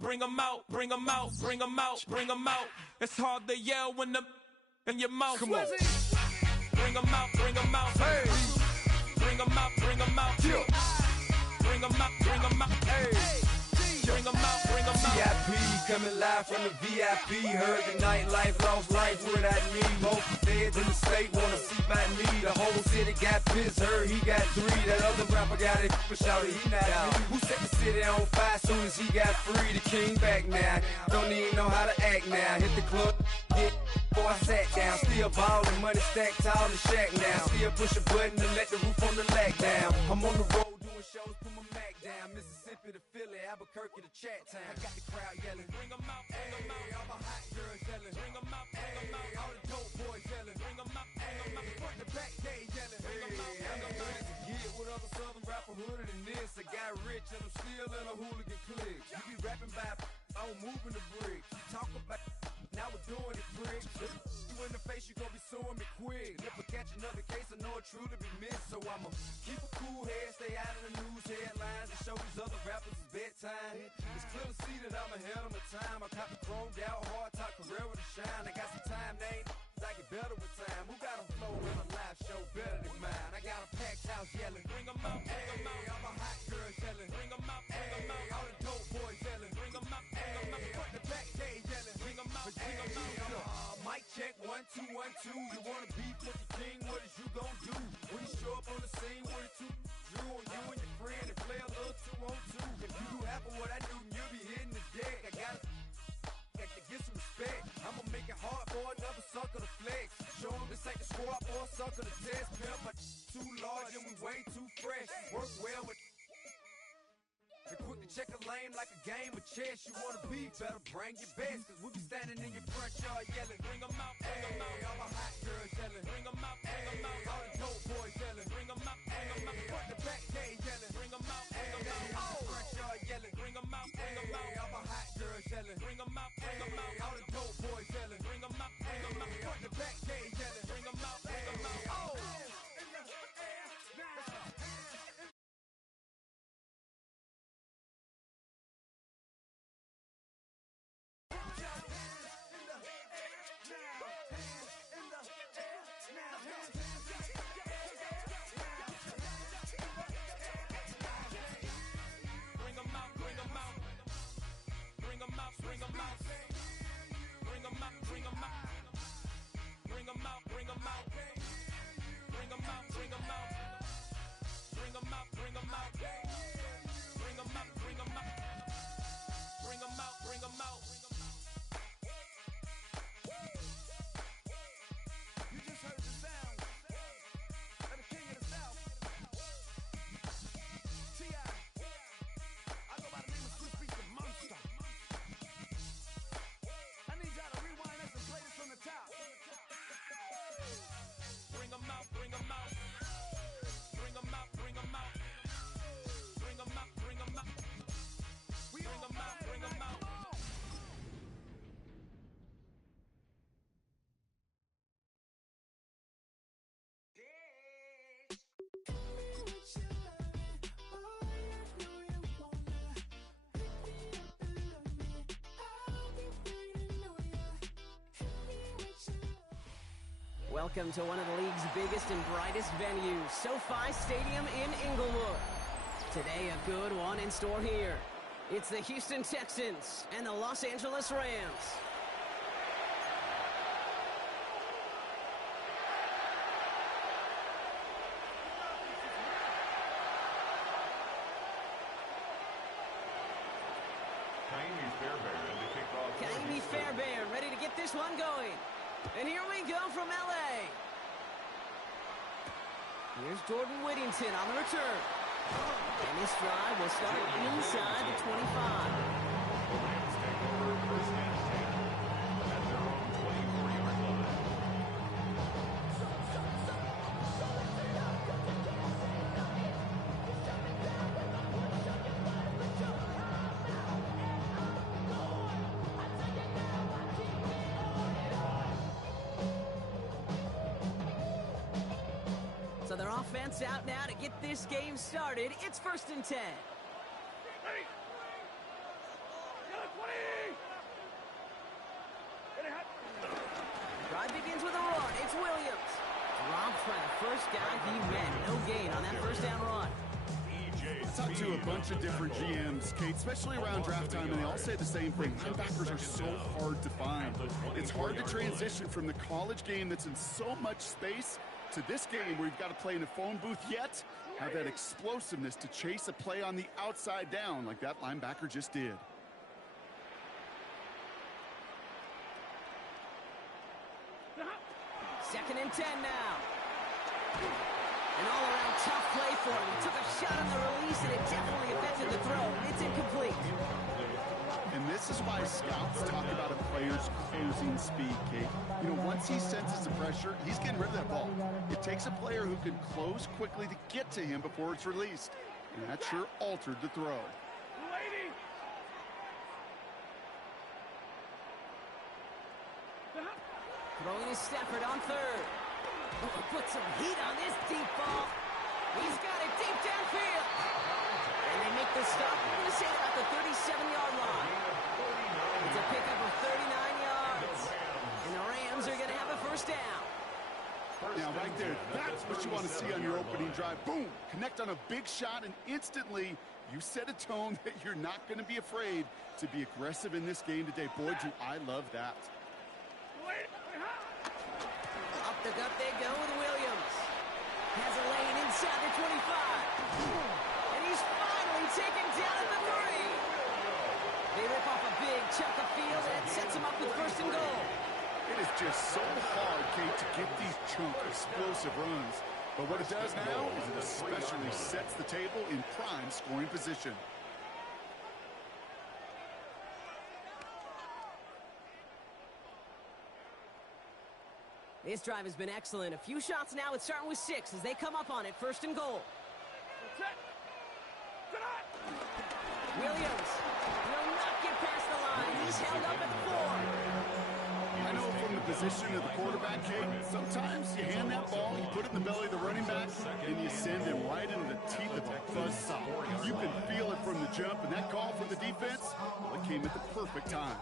bring 'em out, bring 'em out, bring 'em out, bring 'em out. It's hard to yell when the in your mouth. Come on. Bring 'em out, bring 'em out. Hey. Bring 'em out, bring 'em out. Yeah. Bring 'em out, bring 'em out. Hey. Bring 'em out, bring 'em out. VIP coming live from the VIP. Heard the nightlife, lost life without me. Most feds in the state wanna see by me. The whole city got pissed, heard he got 3. That other rapper got it, but shouted he not out. Who set the city on fire soon as he got free? The king back now, don't even know how to act now. Hit the club, get before I sat down. Still ballin', money stacked tall in the shack now. Still push a button to let the roof on the lag down. I'm on the road doing shows, put my Mac down. Mississippi to Philly, Albuquerque to Chat Town. I got the crowd yelling, bring 'em out, bring 'em out. All my hot girls yelling, bring 'em out, bring 'em out. All the dope boys yelling, bring 'em out, bring 'em out. Front to back, they yelling, bring 'em out, bring 'em out. To get with other southern rapper hooded than this. I got rich and I'm still in a hooligan clique. You be rapping by, I'm moving the bricks. You talk about, now we're doing it, prick. You in the face, you gon' be suing me quick. If I catch another case, I know it truly be missed. So I'ma keep a cool head, stay out of the news headlines, and show these other rappers it's bedtime. It's clear to see that I'm ahead of my time. I caught the chromed out, hard top career with a shine. I got some time, they ain't I get better with time. Who got a flow in a live show better than mine? I got a packed house yelling, bring 'em out, bring 'em out. All my hot girls yelling, bring 'em out, bring 'em out. All the dope boys yelling, bring 'em out, bring 'em out. Front to back, they yelling, bring 'em out, bring 'em out. Mic check, 1 2 1 2. You wanna beef with the king? What is you gon' do? When you show up on the scene with a 2 Drew on you and your friend and play a little 2 on 2. If you do half of what I do, you'll be hitting the deck. I gotta get some respect. I'ma make it hard for another sucker to flex. Show 'em this ain't the squad or a sucker to test. Pimp, but too large and we way too fresh. Work well with and quick to check a lane like a game of chess. You wanna be better, bring your best. Cause we be standing in your front yard yelling, bring 'em out, bring 'em out. All my hot girls yelling, bring 'em out, bring 'em out. All the dope boys yelling, bring 'em out, bring 'em out. Front to back, they yelling, bring 'em out, bring 'em out. Oh, front yard yelling, bring 'em out, bring 'em out. All my hot girls yelling, bring 'em out, bring 'em out. All the dope boys yelling, bring 'em out, bring 'em out. Front to back, they yelling, bring 'em out, bring 'em out. Oh. Welcome to one of the league's biggest and brightest venues, SoFi Stadium in Inglewood. Today, a good one in store here. It's the Houston Texans and the Los Angeles Rams. Kaimi Fairbairn ready to get this one going. And here we go from LA. Here's Jordan Whittington on the return. And this drive will start inside the 25. So their offense out now to get this game started. It's 1st and 10. first guy he met. No gain on that first down run. I talked to a bunch of different GMs, Kate, especially around draft time, and they all say the same thing. Linebackers are so hard to find. It's hard to transition from the college game that's in so much space to this game where you've got to play in a phone booth, yet have that explosiveness to chase a play on the outside down like that linebacker just did. Second and 10 now. An all-around tough play for him. He took a shot on the release, and it definitely affected the throw. It's incomplete. And this is why scouts talk about a player's closing speed, Kate. You know, once he senses the pressure, he's getting rid of that ball. It takes a player who can close quickly to get to him before it's released. And that sure altered the throw. Throwing is Stafford on third. Oh, put some heat on this deep ball. He's got it deep downfield. And they make the stop. I'm going to say about the 37-yard line. It's a pickup of 39 yards. And the Rams are going to have a first down. Now, right there, that's what you want to see on your opening drive. Boom! Connect on a big shot, and instantly you set a tone that you're not going to be afraid to be aggressive in this game today. Boy, do I love that. Up the gut they go with Williams. Has a lane inside the 25. And he's finally taken down at the 3. They rip off a big chunk of field, and it sets him up with first and goal. It is just so hard, Kate, to get these chunk explosive runs. But what it does now is it especially sets the table in prime scoring position. This drive has been excellent. A few shots now. It's starting with 6 as they come up on it. First and goal. Williams will not get past the line. He's held up at 4. I know from the position of the quarterback, Kate, sometimes you hand that ball, you put it in the belly of the running back, and you send him right into the teeth of a buzzsaw. You can feel it from the jump, and that call from the defense, well, it came at the perfect time.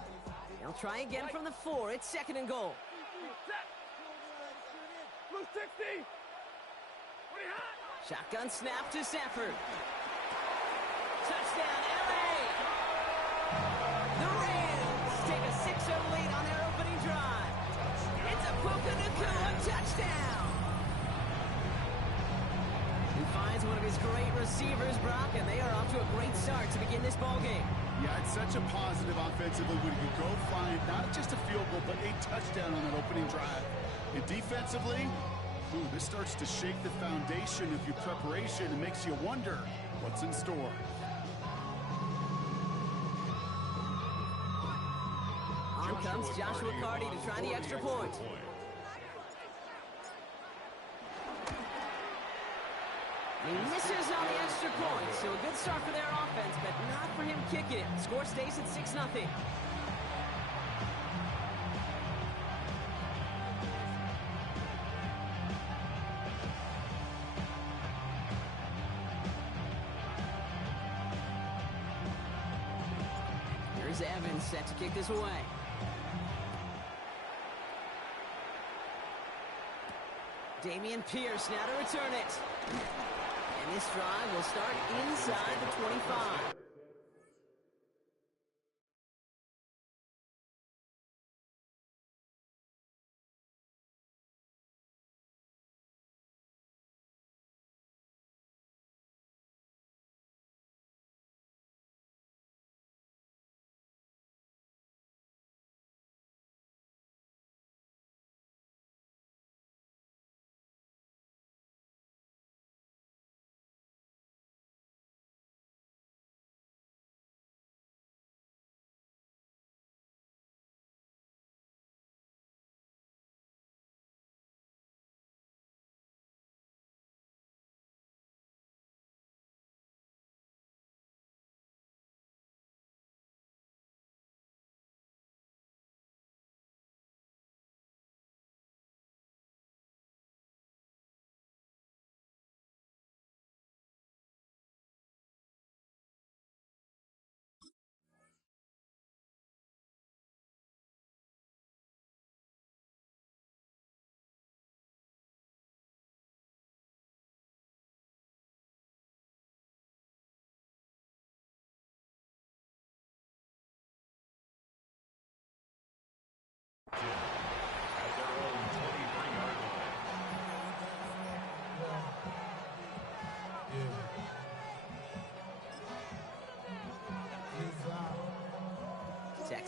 They'll try again from the 4. It's second and goal. 60. Shotgun snap to Stafford. Touchdown, LA! The Rams take a 6-0 lead on their opening drive. It's a Puka Nacua touchdown. He finds one of his great receivers, Brock, and they are off to a great start to begin this ballgame. Yeah, it's such a positive offensively when you go find not just a field goal, but a touchdown on that opening drive. And defensively, this starts to shake the foundation of your preparation and makes you wonder what's in store. On comes Joshua Carty to try the extra point. He misses on the extra point, so a good start for their offense, but not for him kicking it. Score stays at 6-0. Here's Evans set to kick this away. Damian Pierce now to return it. And this drive will start inside the 25.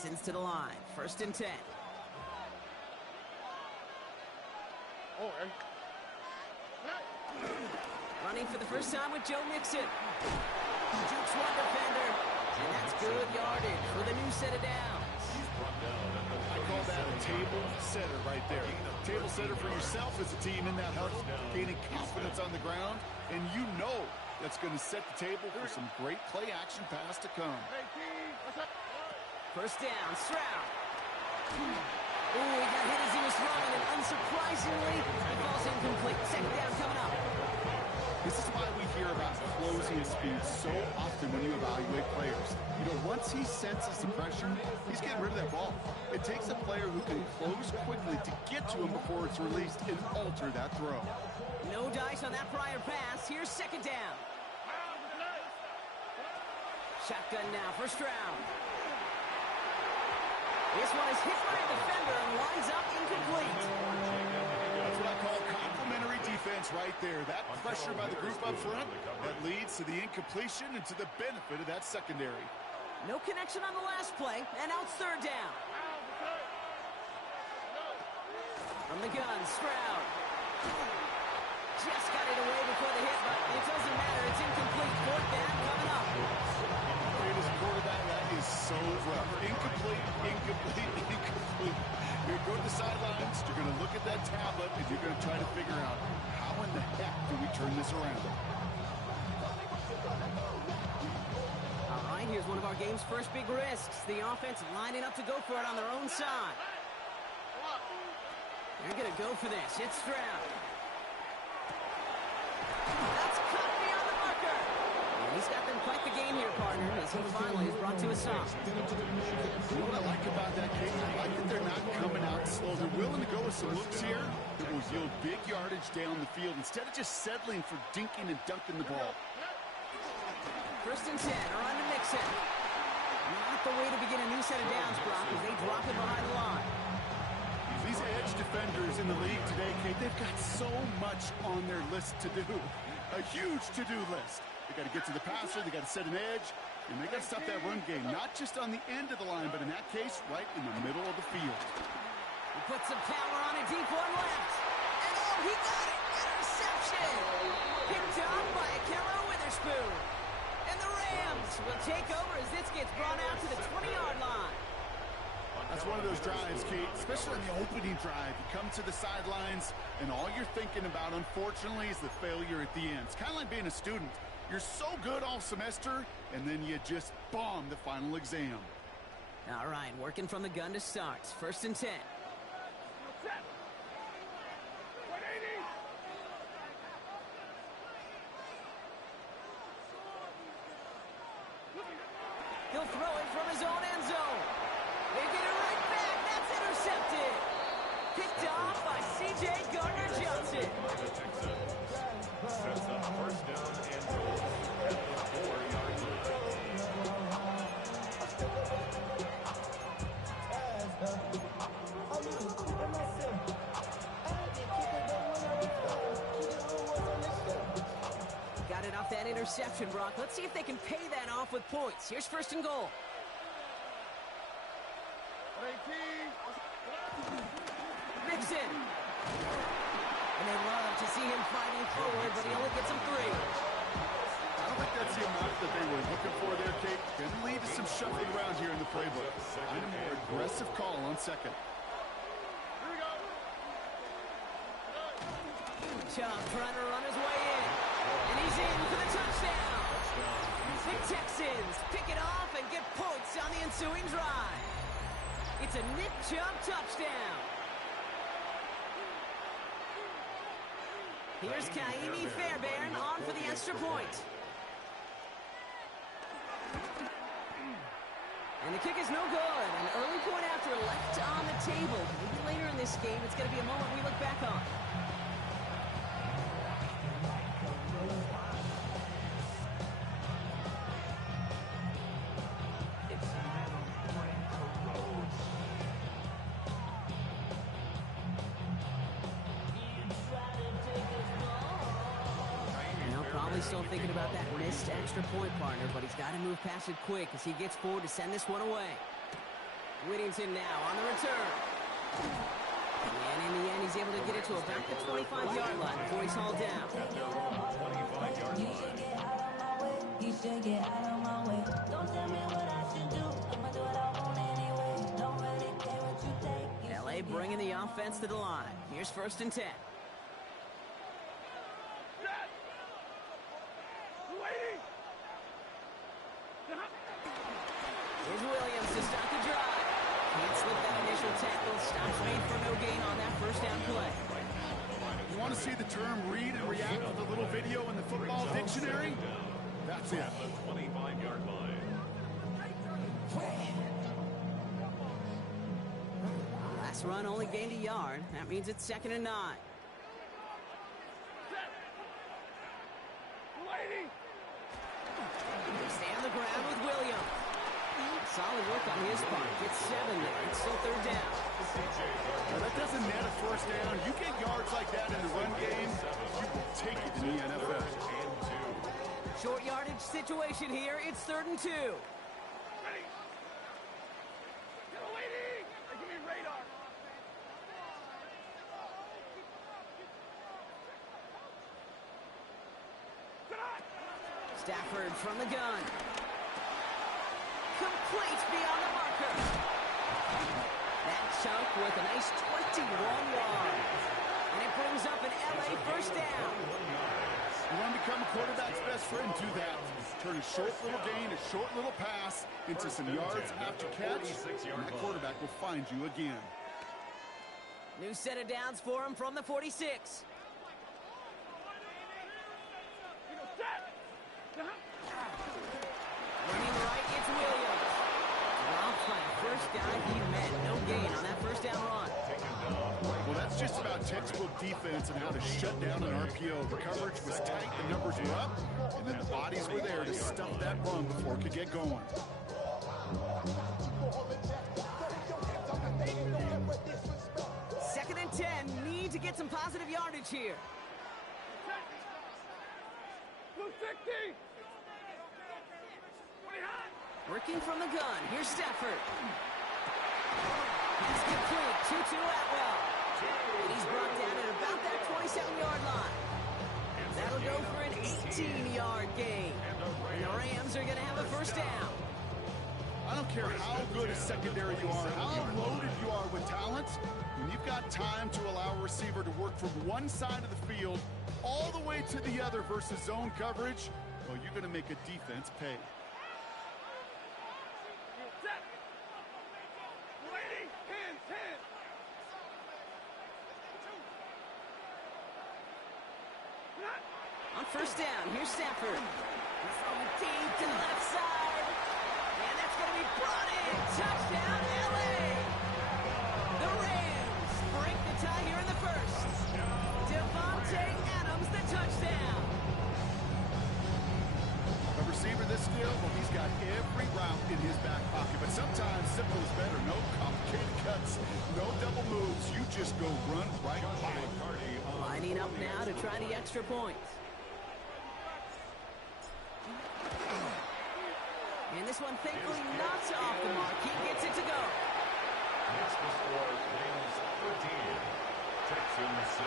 Texans to the line. 1st and 10. Running for the first time with Joe Mixon. Jukes one defender. And that's good yardage for the new set of downs. I call that a table setter right there. Table setter for yourself as a team, and that helps gaining confidence on the ground. And you know that's going to set the table for some great play action pass to come. 1st down, Stroud. Ooh, he got hit as he was throwing, and unsurprisingly, it falls incomplete. 2nd down coming up. This is why we hear about closing speed so often when you evaluate players. You know, once he senses the pressure, he's getting rid of that ball. It takes a player who can close quickly to get to him before it's released and alter that throw. No dice on that prior pass. Here's 2nd down. Shotgun now for Stroud. This one is hit by a defender and winds up incomplete. That's what I call complimentary defense right there. That pressure by the group up front, that leads to the incompletion and to the benefit of that secondary. No connection on the last play, and now it's 3rd down. From the gun, Stroud. Just got it away before the hit, but it doesn't matter. It's incomplete. 4th down coming up. As a quarterback, that is so rough. Incomplete, incomplete, incomplete. You're going to go to the sidelines, you're going to look at that tablet, and you're going to try to figure out how in the heck do we turn this around. All right, here's one of our game's first big risks. The offense lining up to go for it on their own side. They're going to go for this. It's Stroud. That's cut beyond the marker. And he's got them quite the game here, partner, as he finally is brought to a stop. You know what I like about that game? I like that they're not coming out slow. They're willing to go with some looks here that will yield big yardage down the field instead of just settling for dinking and dunking the ball. 1st and 10, around to Mixon. Not the way to begin a new set of downs, Brock, as they drop it behind the line. These edge defenders in the league today, Kate, they've got so much on their list to do. A huge to-do list. They got to get to the passer, they got to set an edge, and they got to stop that run game, not just on the end of the line, but in that case, right in the middle of the field. He puts some power on a deep one left. And oh, he got it! Interception! Picked up by Akello Witherspoon. And the Rams will take over as this gets brought out to the 20-yard line. That's one of those drives, Kate, especially on the opening drive. You come to the sidelines, and all you're thinking about, unfortunately, is the failure at the end. It's kind of like being a student. You're so good all semester, and then you just bomb the final exam. All right, working from the gun to start. 1st and 10. He'll throw it from his own end zone. They get it right back. That's intercepted. Picked off by C.J. Gardner-Johnson. Sets up 1st down and goal at the 4-yard line. Got it off that interception, Brock. Let's see if they can pay that off with points. Here's 1st and goal. Mixon. And they love to see him fighting forward, but he only gets him 3. I don't think that's the amount that they were looking for there, Kate. Can lead to some shuffling around here in the playbook. Find a more aggressive call on 2nd. Chubb trying to run his way in. And he's in for the touchdown. The Texans pick it off and get points on the ensuing drive. It's a Nick Chubb touchdown. Here's Kaimi Fairbairn on for the extra point. And the kick is no good. An early point after left on the table. Maybe later in this game, it's going to be a moment we look back on. Still thinking about that missed extra point, partner, but he's got to move past it quick as he gets forward to send this one away. Whittington now on the return. And in the end, he's able to get it to about the 25-yard line before he's hauled down. At their own 25-yard line. You should get out of my way. Don't tell me what I should do. I'ma do what I want anyway. Don't really care what you think. LA bringing the offense to the line. Here's 1st and 10. Here's Williams to start the drive. Can't slip that initial tackle. Stops made for no gain on that 1st down play. You want to see the term read and react with a little video in the football dictionary? That's it. The 25-yard line. Last run only gained a yard. That means it's 2nd and 9. Stay on the ground with Williams. Solid work on his part. Gets 7 there. It's still 3rd down. Now, that doesn't net a 1st down. You get yards like that in the run game, you will take it in the NFL. Short yardage situation here. It's 3rd and 2. Stafford from the gun. Complete beyond the marker. That chunk with a nice 21 yards. And it brings up an LA 1st down. You want to become a quarterback's best friend, do that. Turn a short little gain, a short little pass into some yards after catch, and the quarterback will find you again. New set of downs for him from the 46. Running right, it's Williams. Off by a 1st down. He met no gain on that 1st down run. Well, that's just about textbook defense and how to shut down an RPO. The coverage was tight, the numbers were up, and then the bodies were there to stuff that run before it could get going. 2nd and 10. Need to get some positive yardage here. Working from the gun. Here's Stafford. He's complete. 2-2 Atwell. And he's brought down at about that 27-yard line. That'll go for an 18-yard gain. And the Rams are going to have a 1st down. I don't care how good a secondary you are, how loaded you are with talent, when you've got time to allow a receiver to work from one side of the field all the way to the other versus zone coverage, well, you're going to make a defense pay. On 1st down, here's Stafford. From deep to the left side. And that's going to be brought in. Touchdown, LA. The Rams break the tie here in the 1st. Devontae Adams, the touchdown. A receiver this skilled, well, he's got every route in his back pocket. But sometimes simple is better. No complicated cuts, no double moves. You just go run right by him. Lining up now to try the extra point. And this one thankfully not off the mark. He gets it to go. Next to score, Rams 13, Texans 6.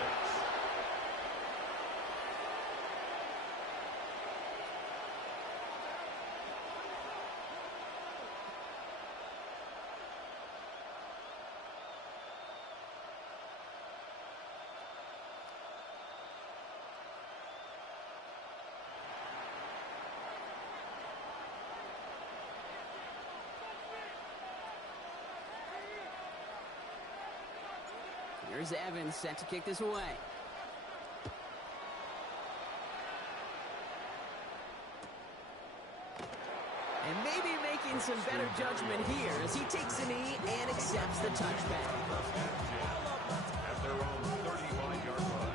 Here's Evans set to kick this away. And maybe making some better judgment here as he takes a knee and accepts the touchback. At their own 35-yard line.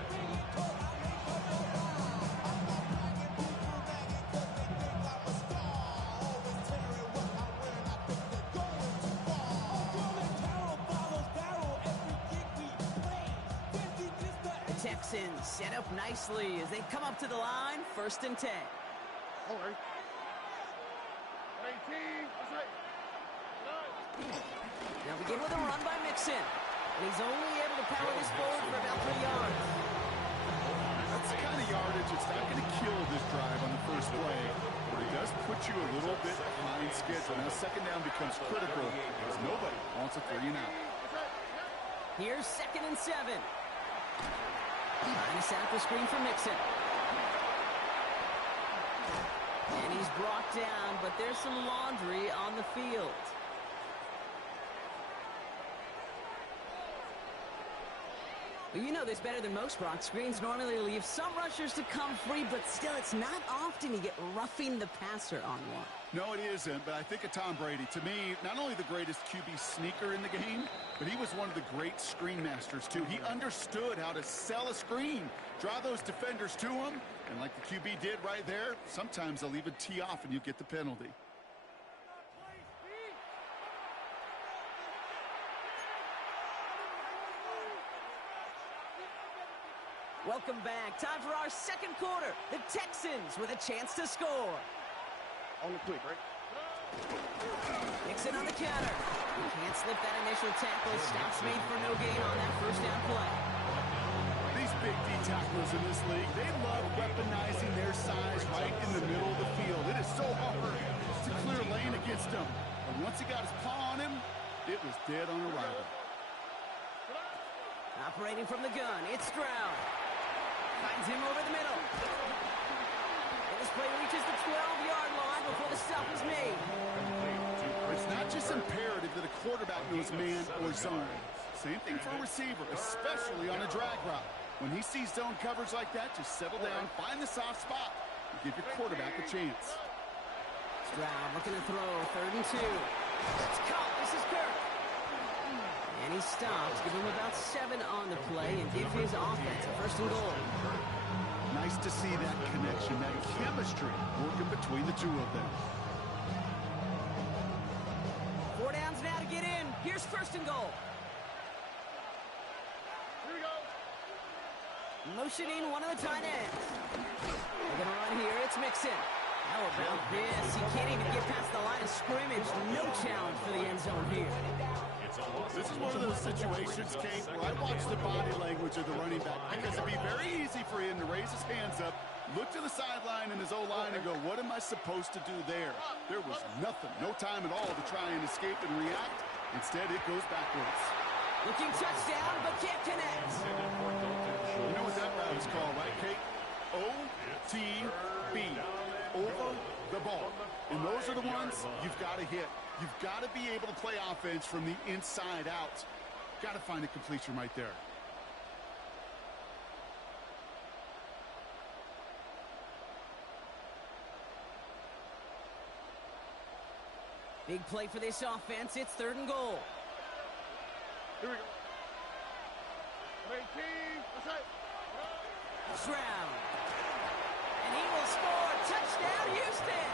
Texans set up nicely as they come up to the line. 1st and 10. All right. Now begin with a run by Mixon. And he's only able to power this forward for about 3 yards. That's the kind of yardage it's not going to kill this drive on the first play, but it does put you a little bit behind schedule. Now second down becomes critical because nobody wants a 3 and out. Here's 2nd and 7. Trying to set up a screen for Mixon. And he's brought down, but there's some laundry on the field. Well, you know this better than most, Brock. Screens normally leave some rushers to come free, but still, it's not often you get roughing the passer on one. No, it isn't, but I think of Tom Brady. To me, not only the greatest QB sneaker in the game, but he was one of the great screen masters, too. He understood how to sell a screen, draw those defenders to him, and like the QB did right there, sometimes they'll even tee off and you get the penalty. Welcome back. Time for our second quarter. The Texans with a chance to score. On the quick, right? Nixon on the counter. Can't slip that initial tackle. Stops made for no gain on that first down play. These big D tacklers in this league, they love weaponizing their size right in the middle of the field. It is so hard to clear lane against him. But once he got his paw on him, it was dead on arrival. Operating from the gun, it's Stroud. Finds him over the middle. And this play reaches the 12-yard line before the stop is made. It's not just imperative that a quarterback knows man or zone. Same thing for a receiver, especially on a drag route. When he sees zone coverage like that, just settle down, find the soft spot, and give your quarterback a chance. Stroud looking to throw, 3rd and 2. It's caught. This is Kirk. And he stops, give him about 7 on the play, and give his offense a 1st and goal. Nice to see that connection, that chemistry working between the two of them. 4 downs now to get in. Here's 1st and goal. Here we go. Motioning one of the tight ends. They're going to run here. It's Mixon. How about this? He can't even get past the line of scrimmage. No challenge for the end zone here. This is one of those situations, Kate, where I watch the body language of the running back because it'd be very easy for him to raise his hands up, look to the sideline in his O-line and go, what am I supposed to do there? There was nothing, no time at all to try and escape and react. Instead, it goes backwards. Looking touchdown, but can't connect. You know what that route is called, right, Kate? O-T-B, over the ball. And those are the ones you've got to hit. You've got to be able to play offense from the inside out. Got to find a completion right there. Big play for this offense. It's 3rd and goal. Here we go. 18. That's right. Stroud. And he will score. Touchdown, Houston.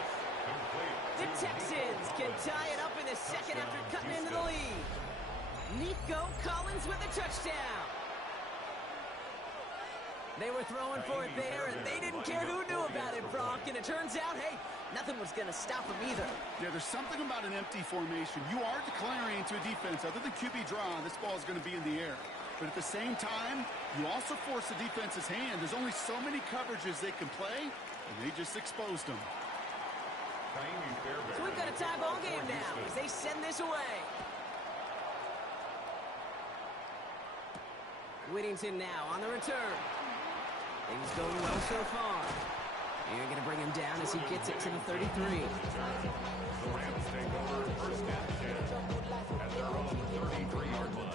The Texans can tie it up in the second after cutting into the lead. Nico Collins with a touchdown. They were throwing for it there, and they didn't care who knew about it, Brock. And it turns out, hey, nothing was going to stop them either. Yeah, there's something about an empty formation. You are declaring to a defense, other than QB draw, this ball is going to be in the air. But at the same time, you also force the defense's hand. There's only so many coverages they can play, and they just exposed them. So we've got a tie ball game now as they send this away. Whittington now on the return. Things going well so far. You're going to bring him down as he gets it to the 33. The Rams take over 1st and 10 as they're on the 33-yard line.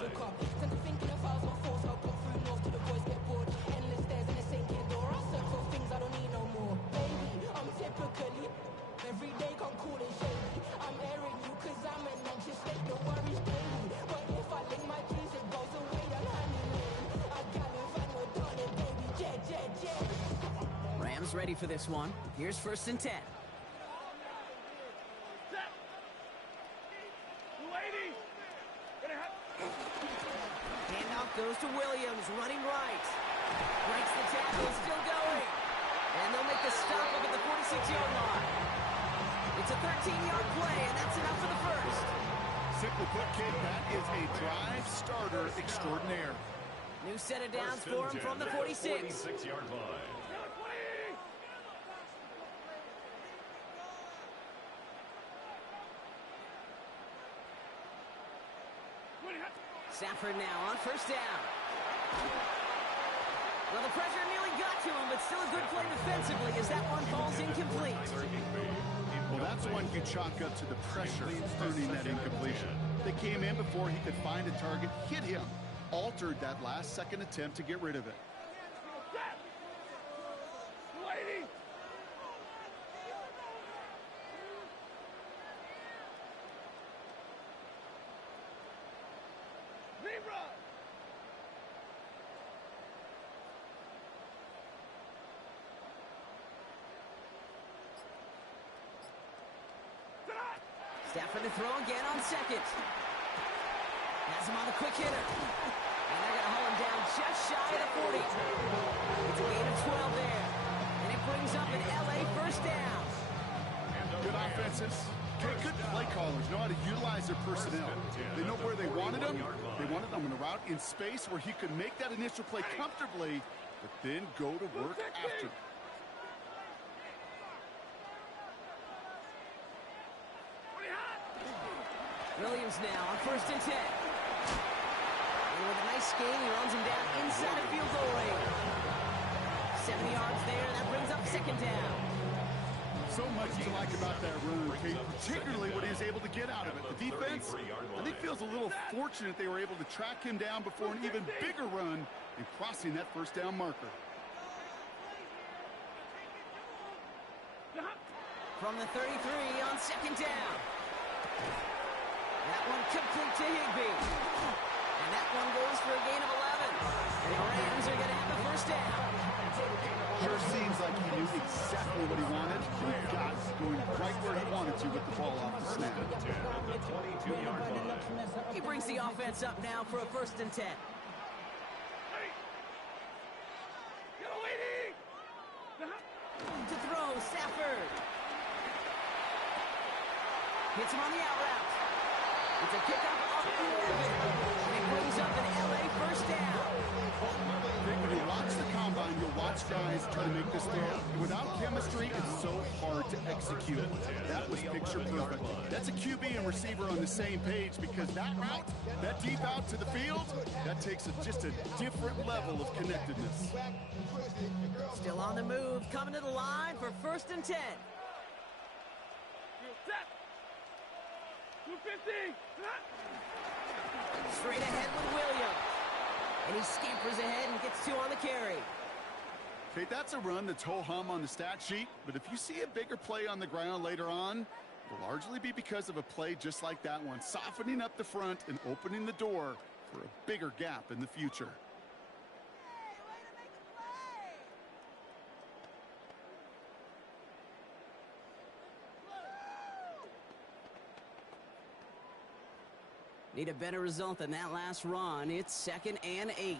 Every day come cool and shady. I'm airing you cause I'm an anxious state. No worries daily. But if I link my keys, it goes away. I'm honeymoon. I got it fun with darling, baby. Jet. Rams ready for this one. Here's 1st and 10. Handoff goes to Williams, running right. Breaks the tackle, still going. And they'll make the stop up at the 46-yard line. It's a 13-yard play, and that's enough for the first. Simply put, kid, that is a drive starter extraordinaire. New set of downs for him from the 46. 46-yard line. Stafford now on first down. Well, the pressure nearly got to him, but still a good play defensively as that one falls incomplete. Well, that's one you chalk up to the pressure earning that incompletion. They came in before he could find a target, hit him, altered that last-second attempt to get rid of it. Stafford to throw again on second. Has him on the quick hitter. And they're going to haul him down just shy of the 40. It's a gain of 12 there. And it brings up an LA first down. Good offenses. Okay, good play callers know how to utilize their personnel. They know where they wanted them. They wanted them in a route in space where he could make that initial play comfortably, but then go to work after. Williams now on first and 10. And with a nice gain, he runs him down inside of field goal range. 7 yards there, and that brings up second down. So much to like about that run, Kate, particularly what he was able to get out of it. The defense, I think, feels a little fortunate they were able to track him down before an even bigger run and crossing that first down marker. From the 33 on second down. That one complete to Higbee. And that one goes for a gain of 11. And the Rams are going to have the first down. Sure seems like he knew exactly what he wanted. He got going right where he wanted to with the ball off the snap. He brings the offense up now for a first and 10. To throw, Stafford. Hits him on the out route. It's a kickoff up the 11. And it brings up an LA first down. When you watch the combine, you'll watch guys try to make this throw. Without chemistry, it's so hard to execute. That was picture perfect. That's a QB and receiver on the same page because that route, that deep out to the field, that takes just a different level of connectedness. Still on the move, coming to the line for first and 10. Straight ahead with Williams. And he scampers ahead and gets 2 on the carry. Okay, that's a run that's ho-hum on the stat sheet, but if you see a bigger play on the ground later on, it'll largely be because of a play just like that one, softening up the front and opening the door for a bigger gap in the future. Need a better result than that last run. It's 2nd and 8.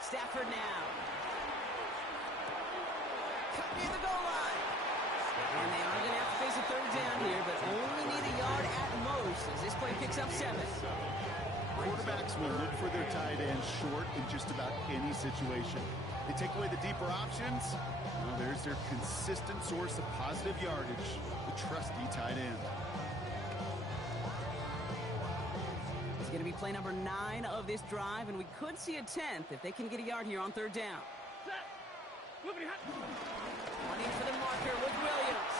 Stafford now. Cut near the goal line. And they are going to have to face a third down here, but only need a yard at most as this play picks up 7. Quarterbacks will look for their tight end short in just about any situation. They take away the deeper options. Well, there's their consistent source of positive yardage, the trusty tight end. It's going to be play number 9 of this drive, and we could see a 10th if they can get a yard here on third down. Running for the marker with Williams.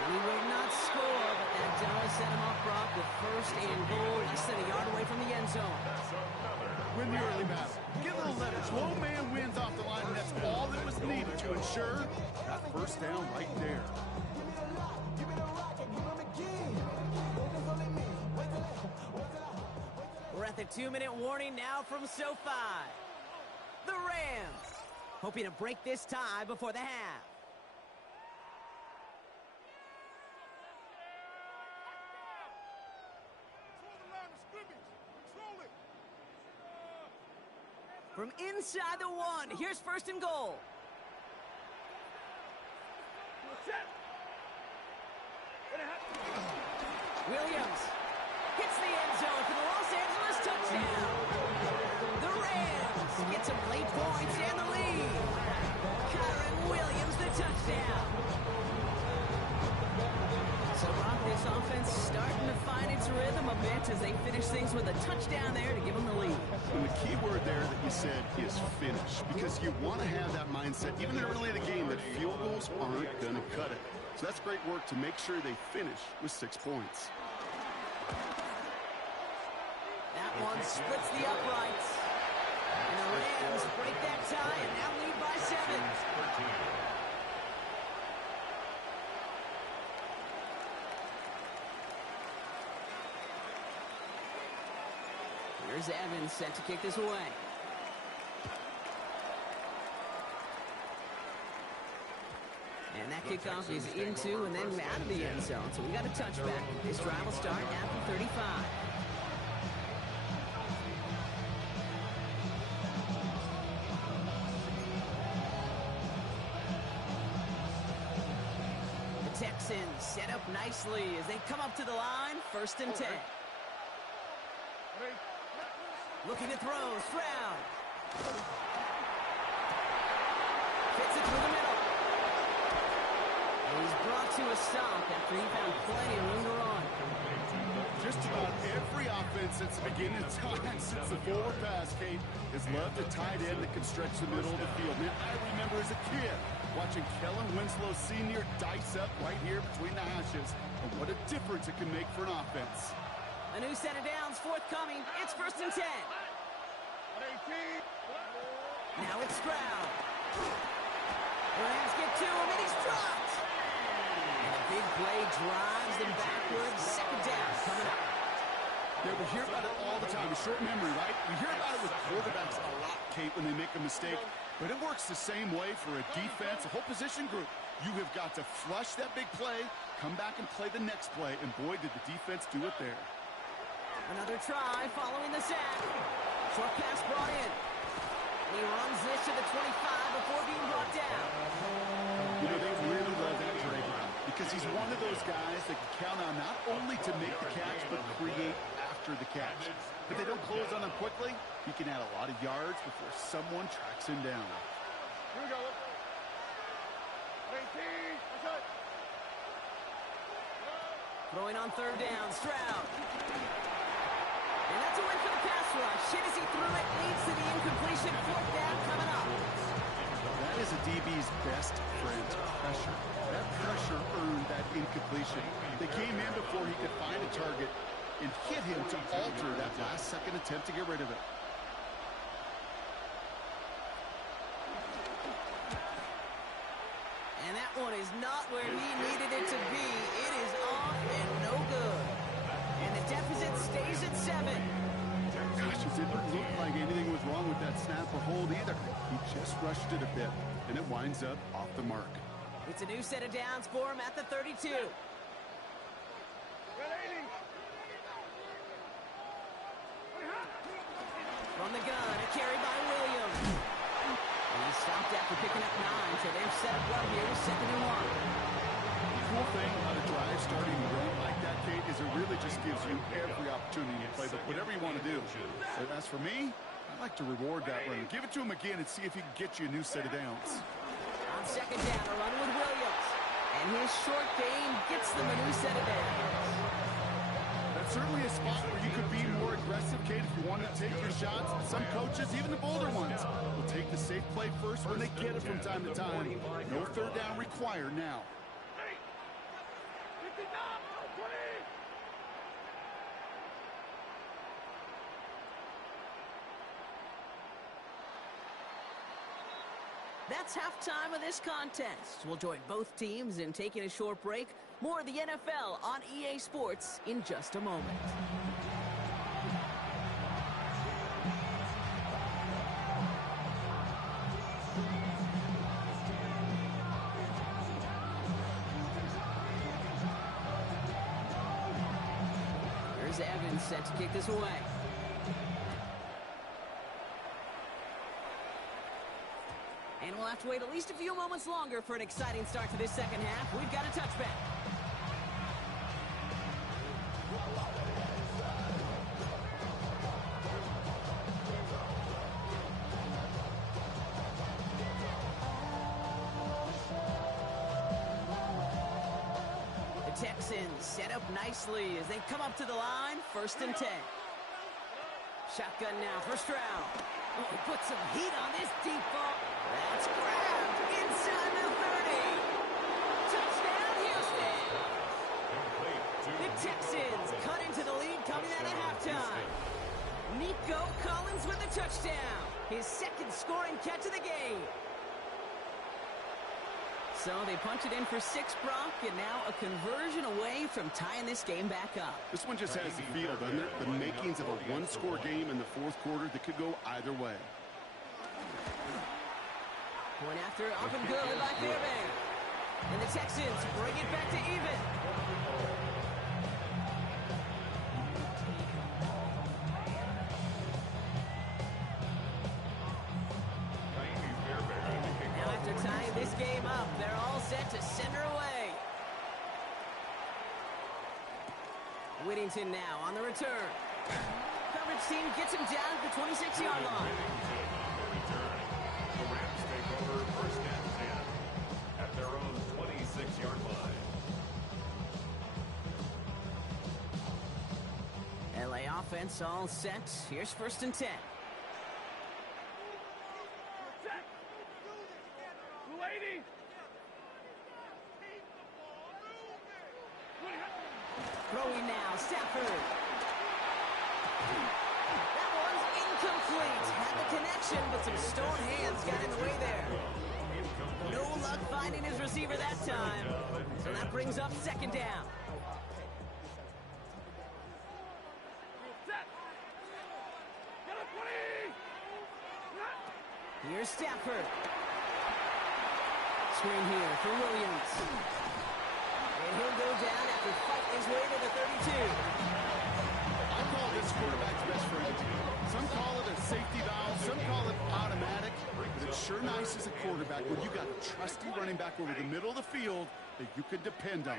He will not score, but that does set him up Brock with first and goal, less than a yard away from the end zone. Win the early battle. Get a little leverage. Low man wins off the line, and that's all that was needed to ensure that first down right there. We're at the 2-minute warning now from SoFi. The Rams hoping to break this tie before the half. From inside the 1, here's first and goal. Williams hits the end zone for the Los Angeles touchdown. The Rams get some late points and the lead. Kyron Williams, the touchdown. So, Brock, this offense starting to find its rhythm a bit as they finish things with a touchdown there to give them the lead. And the key word there that you said is finish, because you want to have that mindset, even early in the game, that field goals aren't going to cut it. So that's great work to make sure they finish with 6 points. That one splits the uprights. And the Rams break that tie and now lead by 7. Here's Evans set to kick this away. And that kickoff is into and then out of the end zone. So we got a touchback. This drive will start at the 35. The Texans set up nicely as they come up to the line. First and 10. Looking to throw, Stroud. Fits it through the middle. He's brought to a stop after he found plenty of room to run. Just about every offense since the beginning of time, since the forward pass, Kate, has loved a tight end that can stretch the middle of the field. Man, I remember as a kid watching Kellen Winslow Sr. dice up right here between the hashes. And what a difference it can make for an offense. A new set of downs forthcoming. It's first and 10. Now it's Stroud. Rams get to him and he's dropped. And a big play drives them backwards. Second down coming up. Yeah, we hear about it all the time. A short memory, right? We hear about it with quarterbacks a lot, Kate, when they make a mistake. But it works the same way for a defense, a whole position group. You have got to flush that big play, come back and play the next play, and boy, did the defense do it there. Another try following the sack. Short pass brought in. He runs this to the 25 before being brought down. You know, they really love that Dre Brown because he's one of those guys that can count on not only to make the catch, but create after the catch. If they don't close on him quickly, he can add a lot of yards before someone tracks him down. Here we go. 18. What's up? Throwing on third down, Stroud. And that's a win for the pass rush. Hit as he threw it, leads to the incompletion. Fourth down coming up. That is a DB's best friend, pressure. That pressure earned that incompletion. They came in before he could find a target and hit him to alter that last-second attempt to get rid of it. And that one is not where he needed it to be. It is off and no good. And the deficit stays at 7. Gosh, it didn't look like anything was wrong with that snap or hold either. He just rushed it a bit, and it winds up off the mark. It's a new set of downs for him at the 32. From the gun, a carry by Williams. And he stopped after picking up 9, so they're set up well here with 2nd and 1. The cool thing about a drive starting to run like that, Kate, is it really just gives you every opportunity to play, but whatever you want to do. As for me, I like to reward that run. Give it to him again and see if he can get you a new set of downs. On 2nd down, a run with Williams. And his short gain gets them a new set of downs. That's certainly a spot where you could be more aggressive, Kate, if you want to take your shots. Some coaches, even the bolder ones, will take the safe play first when they get it from time to time. No third down required now. That's halftime of this contest. We'll join both teams in taking a short break. More of the NFL on EA Sports in just a moment. Here's Evans set to kick this away. And we'll have to wait at least a few moments longer for an exciting start to this second half. We've got a touchback. The Texans set up nicely as they come up to the line, 1st and 10. Shotgun now, first round. Oh, he put some heat on this deep ball. That's grabbed inside the 30. Touchdown, Houston. The Texans cut into the lead coming out of halftime. Nico Collins with the touchdown. His 2nd scoring catch of the game. So they punch it in for 6, Brock, and now a conversion away from tying this game back up. This one just has the feel, doesn't it? The makings of a one-score game in the 4th quarter that could go either way. Point after, up and good by Fairbanks. And the Texans bring it back to even. Now after tying this game up, they're all set to send her away. Whittington now on the return. Coverage team gets him down at the 26-yard line. The Rams take over 1st and 10 at their own 26-yard line. LA offense all set. Here's 1st and 10. Lady! Throwing now, Stafford. That one's incomplete. Had the connection, but some stone hands got in the way there. No luck finding his receiver that time. So that brings up 2nd down. Here's Stafford. Screen here for Williams. And he'll go down after fighting his way to the 32. I call this quarterback's best friend. Some call it a safety valve, some call it automatic, but it's sure nice as a quarterback when you got a trusty running back over the middle of the field that you can depend on.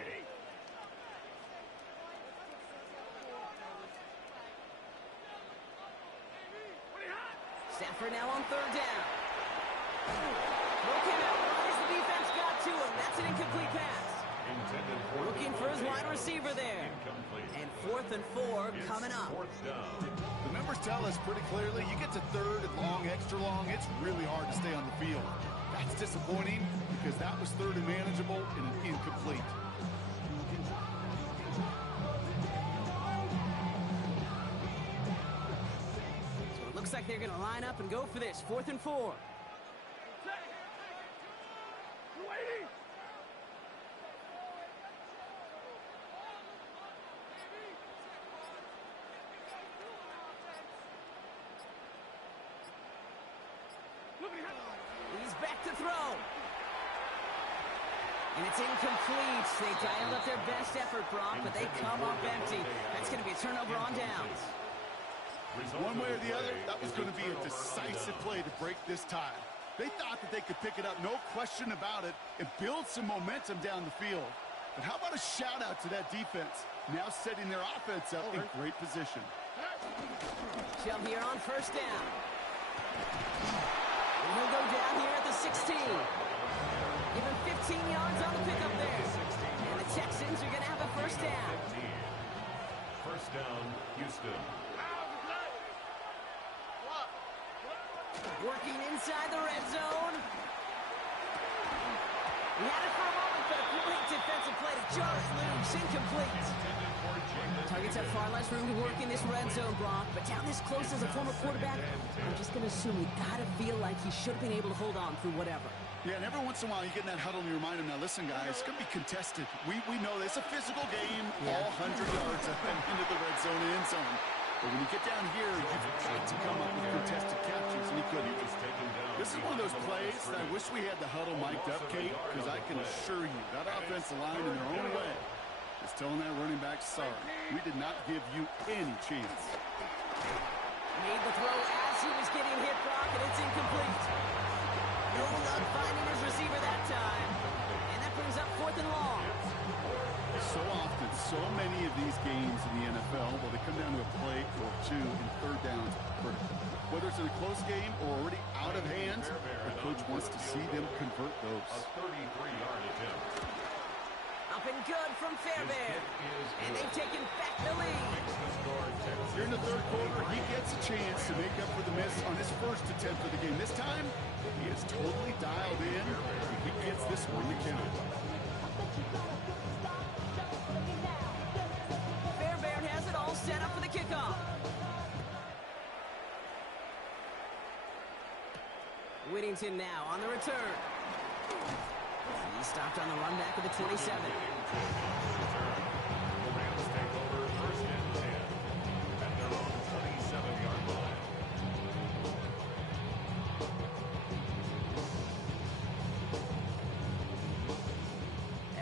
Stafford now on 3rd down. Broken out as the defense got to him. That's an incomplete pass. Looking for his wide receiver there. And 4th and 4 coming up. The numbers tell us pretty clearly, you get to 3rd and long, extra long, it's really hard to stay on the field. That's disappointing because that was 3rd and manageable and an incomplete. So it looks like they're going to line up and go for this. 4th and 4. He's back to throw. And it's incomplete. They dialed up their best effort, Brock, but they come up empty. That's going to be a turnover on downs. One way or the other, that was going to be a decisive play to break this tie. They thought that they could pick it up, no question about it, and build some momentum down the field. But how about a shout-out to that defense, now setting their offense up in great position. Shove here on 1st down. And he'll go down here at the 16. Give him 15 yards on the pickup there. And the Texans are going to have a 1st down. 1st down, Houston. Working inside the red zone. He had it for a moment, but a great defensive play to jar it loose. Incomplete. Targets have far less room to work in this red zone, Brock, but down this close as a former quarterback, I'm just going to assume you got to feel like he should have been able to hold on through whatever. Yeah, and every once in a while you get in that huddle and you remind him, now listen, guys, it's going to be contested. We know it's a physical game, all 100 yards up and into the red zone and end zone. But when you get down here, you've got to come up with contested catches, and he couldn't. This is one of those plays that I wish we had the huddle mic'd up, Kate, because I can assure you that offensive line in their own way is telling that running back, sorry, we did not give you any chance. Made the throw as he was getting hit, Brock, and it's incomplete. No luck games in the NFL, well, they come down to a play or two in third downs vertical. Whether it's in a close game or already out of hand, the coach wants to see them convert those. A 33-yard attempt. Up and good from Fairbairn. And they've taken back the lead. Here in the third quarter, he gets a chance to make up for the miss on his first attempt of the game. This time, he is totally dialed in. He gets this one to count. Fairbairn has it all set up for the kickoff. Whittington now on the return. He stopped on the run back of the 27. The Rams take over first and 10 at their own 27-yard line.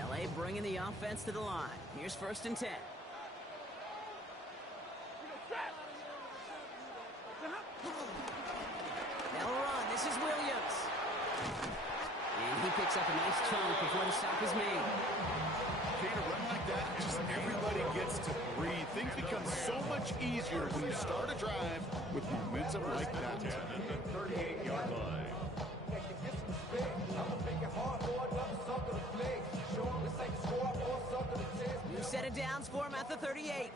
LA bringing the offense to the line. Here's first and 10. They'll run. This is Williams. And he picks up a nice chunk before the stop is made. Okay, to run like that, just everybody gets to breathe. Things become so much easier when you start a drive with momentum like that. At the 38-yard line. New set of downs for him at the 38.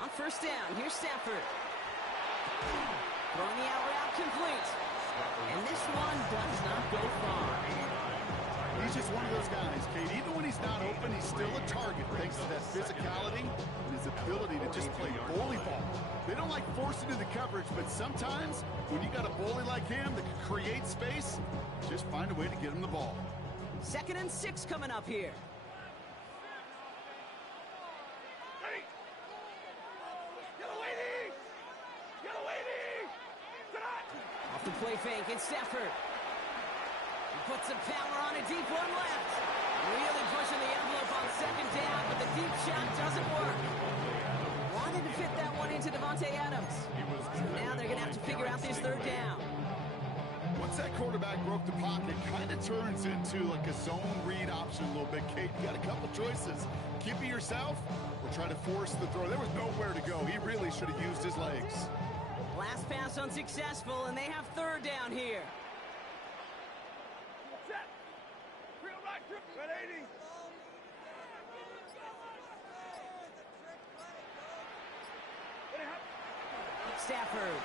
On first down, here's Stafford. Throwing the out route complete. And this one does not go far. He's just one of those guys, Kate. Even when he's not open, he's still a target thanks to that physicality and his ability to just play bully ball. They don't like forcing into the coverage, but sometimes when you got a bully like him that can create space, just find a way to get him the ball. 2nd and 6 coming up here. Off the play fake, it's Stafford. He puts some power on a deep one left. Really pushing the envelope on 2nd down, but the deep shot doesn't work. Wanted to fit that one into Davante Adams. So now they're going to have to figure out this 3rd down. Once that quarterback broke the pocket, kind of turns into like a zone read option a little bit, Kate. You got a couple choices. Keep it yourself or try to force the throw. There was nowhere to go. He really should have used his legs. Last pass unsuccessful, and they have 3rd down here. Stafford.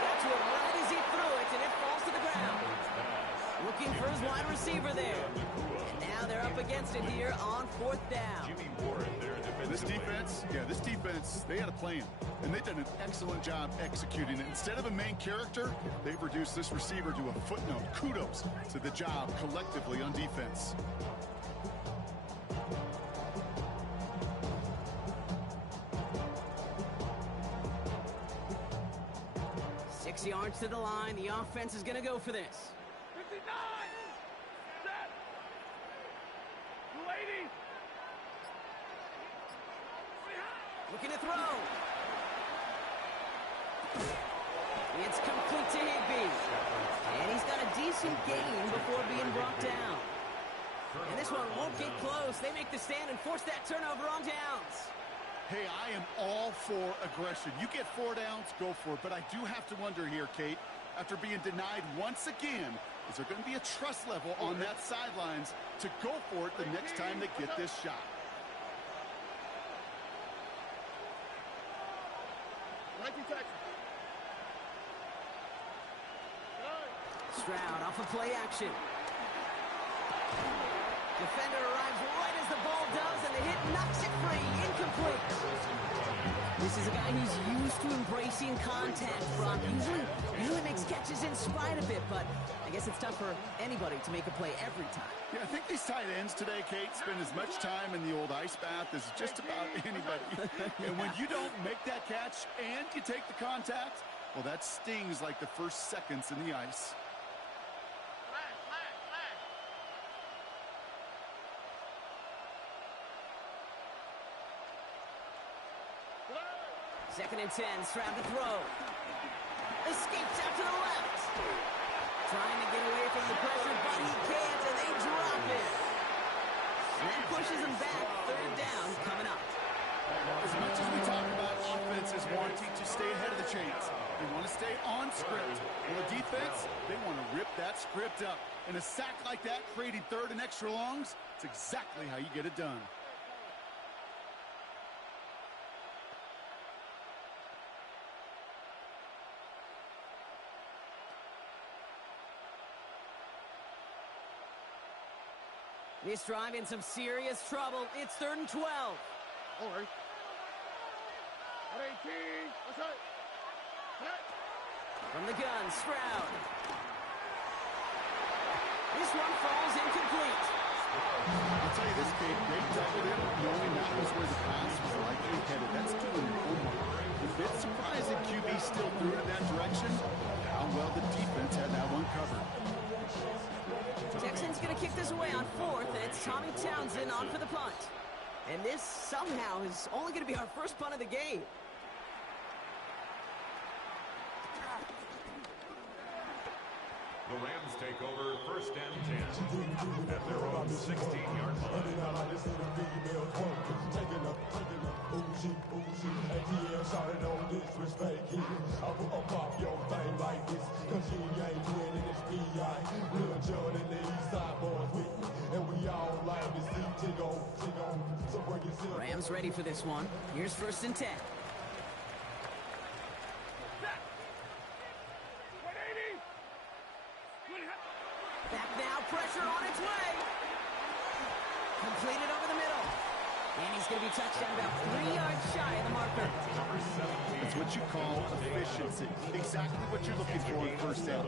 Got to it right as he threw it, and it falls to the ground. Looking for his wide receiver there. And now they're up against it here on 4th down. Jimmy Ward there. This defense, they had a plan, and they've done an excellent job executing it. Instead of a main character, they've reduced this receiver to a footnote. Kudos to the job collectively on defense. Six yards to the line. The offense is going to go for this. 59! Set! 280! Looking to throw. It's complete to Higbee. And he's got a decent gain before being brought down. And this one won't get close. They make the stand and force that turnover on downs. Hey, I am all for aggression. You get 4 downs, go for it. But I do have to wonder here, Kate, after being denied once again, is there going to be a trust level on that sidelines to go for it the next time they get this shot? Stroud off of play action. Defender arrives right as the ball does, and the hit knocks it free. Incomplete. This is a guy who's used to embracing contact, Brock. Usually makes catches in spite of it, but I guess it's tough for anybody to make a play every time. Yeah, I think these tight ends today, Kate, spend as much time in the old ice bath as just about anybody. And when you don't make that catch and you take the contact, well, that stings like the first seconds in the ice. Second and 10, Stroud to throw. Escapes out to the left. Trying to get away from the pressure, but he can't, and they drop it. And that pushes them back. Third down coming up. As much as we talk about offenses wanting to stay ahead of the chains, they want to stay on script. Well, the defense, they want to rip that script up. And a sack like that, creating third and extra longs, it's exactly how you get it done. This drive in some serious trouble. It's 3rd and 12. All right. At 18. That's right. From the gun, Stroud. This one falls incomplete. I'll tell you this, Kate, they doubled him knowing that was where the pass was likely headed. That's doing your homework. A bit surprising QB still threw it in that direction. How well the defense had that one covered. Texans going to kick this away on 4th, and it's Tommy Townsend on for the punt. And this somehow is only going to be our first punt of the game. The Rams take over 1st and 10 at their own 16-yard line. Rams ready for this one. Here's 1st and 10. Back now, pressure on its way. Completed over the middle. And he's going to be touched down about 3 yards shy of the marker. It's what you call efficiency. Exactly what you're looking for in 1st down.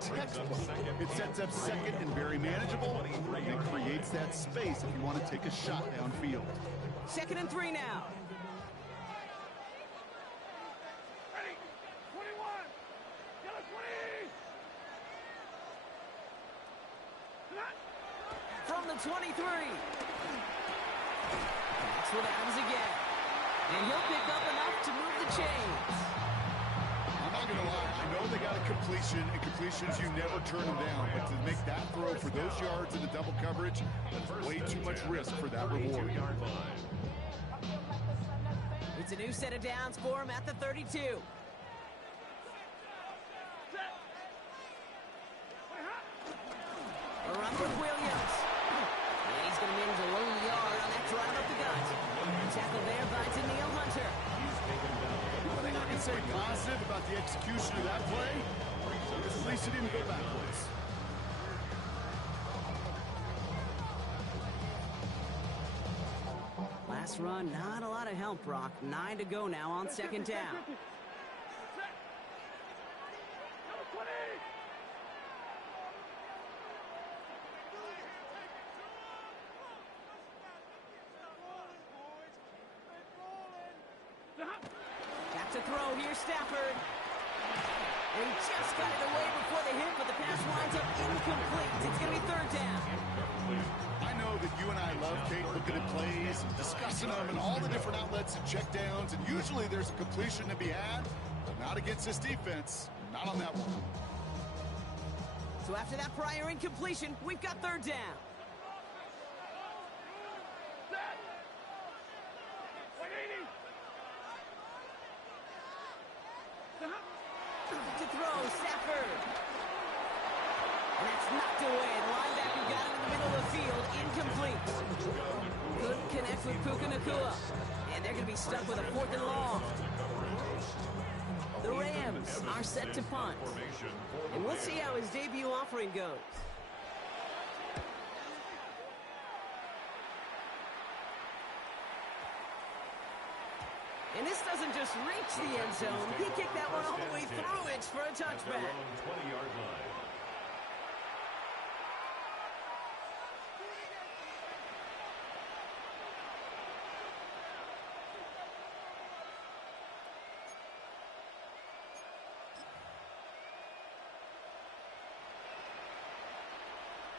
Textbook. It sets up 2nd and very manageable, and it creates that space if you want to take a shot downfield. 2nd and 3 now. Ready. 21. Yellow 20. From the 23. That's what happens again. And he'll pick up enough to move the chains. I'm not going to lie. I know they got a completion, and completions, you never turn them down. But to make that throw for those yards in the double coverage, way too much risk for that reward. It's a new set of downs for him at the 32. A run with Williams. And he's going to manage a low yard on that drive up the gut. Tackled there by Daniil Hunter. One thing I can say positive about the execution of that play is at least it didn't go backwards. Last run, not a lot of help, Brock. 9 to go now on 2nd down. Back to throw here, Stafford. And he just got it away before the hit, but the pass winds up incomplete. It's going to be 3rd down. I know that you and I love, Kate, looking at plays and discussing them and all the different outlets and check downs, and usually there's a completion to be had, but not against this defense. Not on that one. So after that prior incompletion, we've got 3rd down. To throw, Stafford. And that's knocked away. The linebacker got him in the middle of the field. Incomplete. Couldn't connect with Puka Nacua. And they're going to be stuck with a 4th and long. The Rams are set to punt. And we'll see how his debut offering goes. And this doesn't just reach the end zone. He kicked that one all the way through it for a touchback. 20-yard line.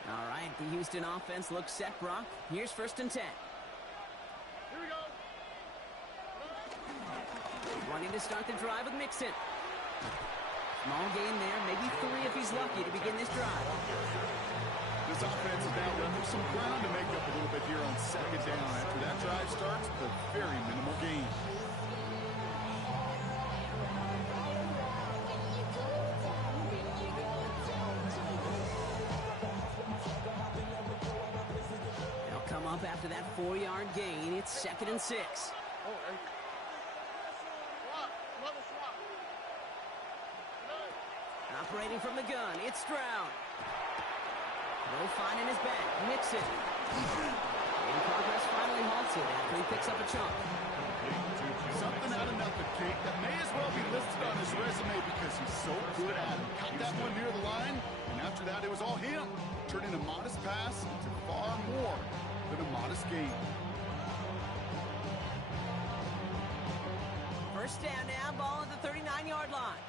All right, the Houston offense looks set, Brock. Here's 1st and 10. Here we go. Wanting to start the drive with Mixon. Small gain there, maybe 3 if he's lucky to begin this drive. This offense is now running some ground to make up a little bit here on second down. After that drive starts, the very minimal gain. They'll come up after that 4-yard gain. It's 2nd and 6. Operating from the gun, it's Stroud. No finding his back, Mixon. In progress finally halted after he picks up a chunk. Something out of nothing, Kate. That may as well be listed on his resume because he's so good at it. Caught that one near the line, and after that it was all him, turning a modest pass into far more than a modest gain. First down now, ball at the 39-yard line.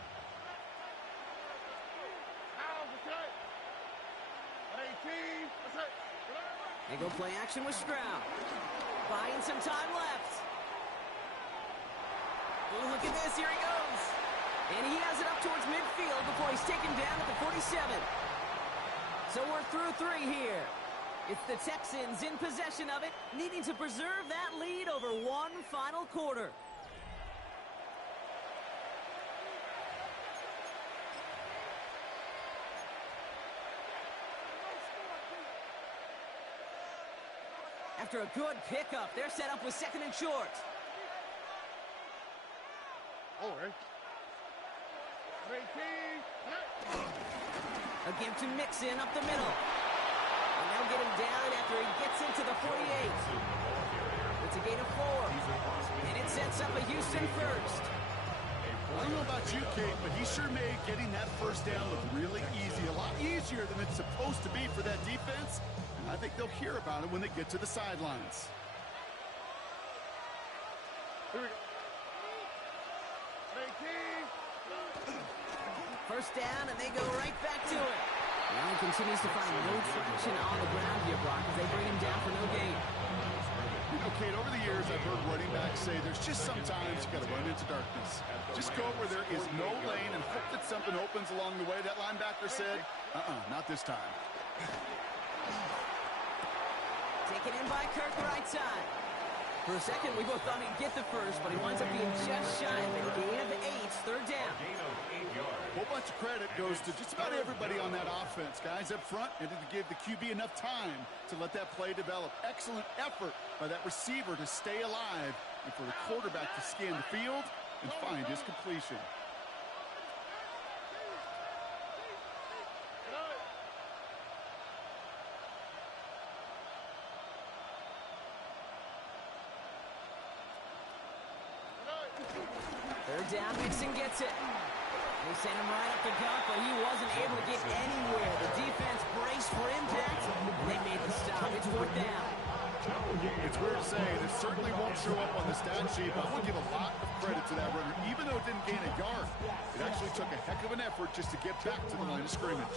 They go play action with Stroud. Buying some time left. Oh, look at this, here he goes. And he has it up towards midfield before he's taken down at the 47. So we're through 3 here. It's the Texans in possession of it, needing to preserve that lead over one final quarter. After a good pickup, they're set up with 2nd and short. A give to Mixon up the middle. And they'll get him down after he gets into the 48. It's a gain of 4. And it sets up a Houston first. I don't know about you, Kate, but he sure made getting that first down look really easy. A lot easier than it's supposed to be for that defense. And I think they'll hear about it when they get to the sidelines. Here we go. First down, and they go right back to it. Now he continues to find no traction on the ground here, Brock, as they bring him down for no gain. You know, Kate, over the years, I've heard running backs say there's just sometimes you got to run into darkness. Just go where there is no lane and hope that something opens along the way. That linebacker said, not this time. Taken in by Kirk right side. For a second, we both thought he'd get the first, but he winds up being just shy of it. Gain of 8, third down. A whole bunch of credit goes to just about everybody on that offense. Guys up front, and to give the QB enough time to let that play develop. Excellent effort by that receiver to stay alive, and for the quarterback to scan the field and find his completion. Third down, Mixon gets it. They sent him right up the gut, but he wasn't able to get anywhere. The defense braced for impact, and they made the stop. It's 4th down. It's weird to say, it certainly won't show up on the stat sheet, but I would give a lot of credit to that runner. Even though it didn't gain a yard, it actually took a heck of an effort just to get back to the line of scrimmage.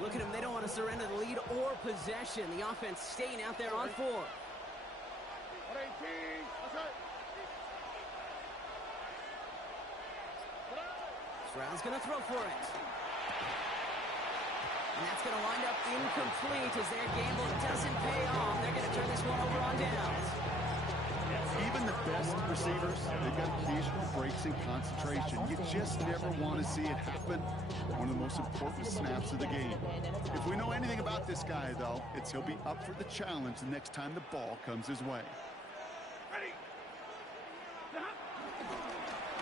Look at them, they don't want to surrender the lead or possession. The offense staying out there on 4. Stroud's going to throw for it. And that's going to wind up incomplete as their gamble doesn't pay off. They're going to turn this one over on downs. Even the best receivers, they've got occasional breaks in concentration. You just never want to see it happen. One of the most important snaps of the game. If we know anything about this guy, though, it's he'll be up for the challenge the next time the ball comes his way.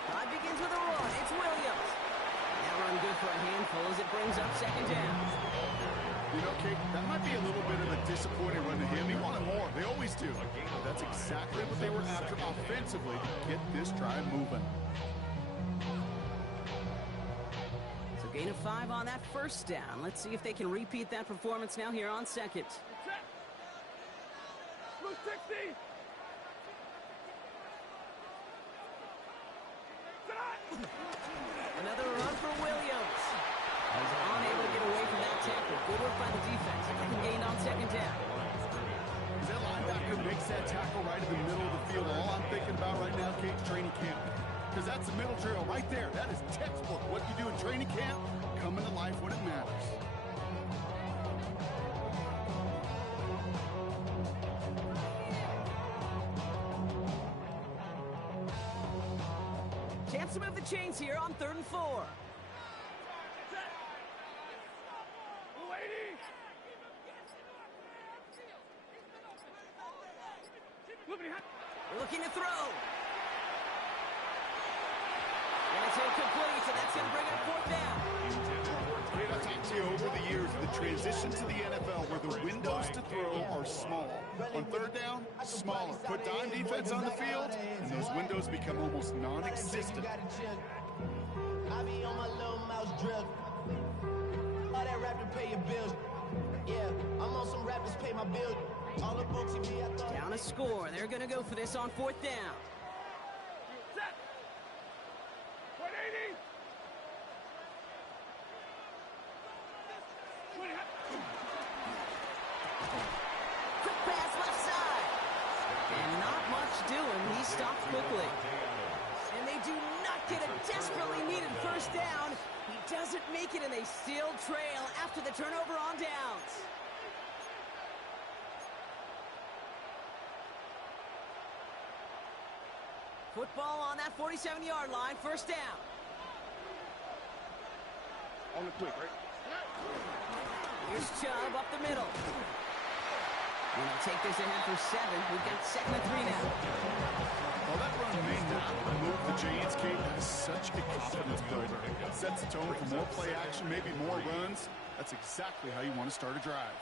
Drive begins with a run. It's Williams. That run good for a handful as it brings up 2nd down. You know, Kate, that might be a little bit of a disappointing run to him. He wanted more. They always do. But that's exactly what they were after offensively to get this drive moving. So gain of 5 on that first down. Let's see if they can repeat that performance now here on 2nd. Blue 60. Another run for Williams. defense. Second gained on second down. As that linebacker makes that tackle right in the middle of the field, all I'm thinking about right now, Kate, training camp. Because that's the middle drill right there. That is textbook. What you do in training camp, coming to life when it matters. Chance to move the chains here on 3rd and 4. Looking to throw. And it's incomplete, so that's going to bring up 4th down. Kate, I've talked to you over the years of the transition to the NFL where the windows to throw are small. On 3rd down, smaller. Put dime defense on the field, and those windows become almost non-existent. I be on my little mouse drill. All that rap to pay your bills. Yeah, I'm on some rappers pay my bills. All the books me, I thought. Down a score. They're going to go for this on 4th down. Set. 180. Quick pass left side. And not much doing. He stopped quickly. And they do not get a desperately needed 1st down. He doesn't make it, and they still trail after the turnover on downs. Football on that 47-yard line, 1st down. On the quick, right? Here's Chubb up the middle. And he'll take this ahead for 7. We've got 2nd and 3 now. While that run may not move the Giants, Kate, that is such a confidence builder. It sets the tone for more play action, maybe more runs. That's exactly how you want to start a drive.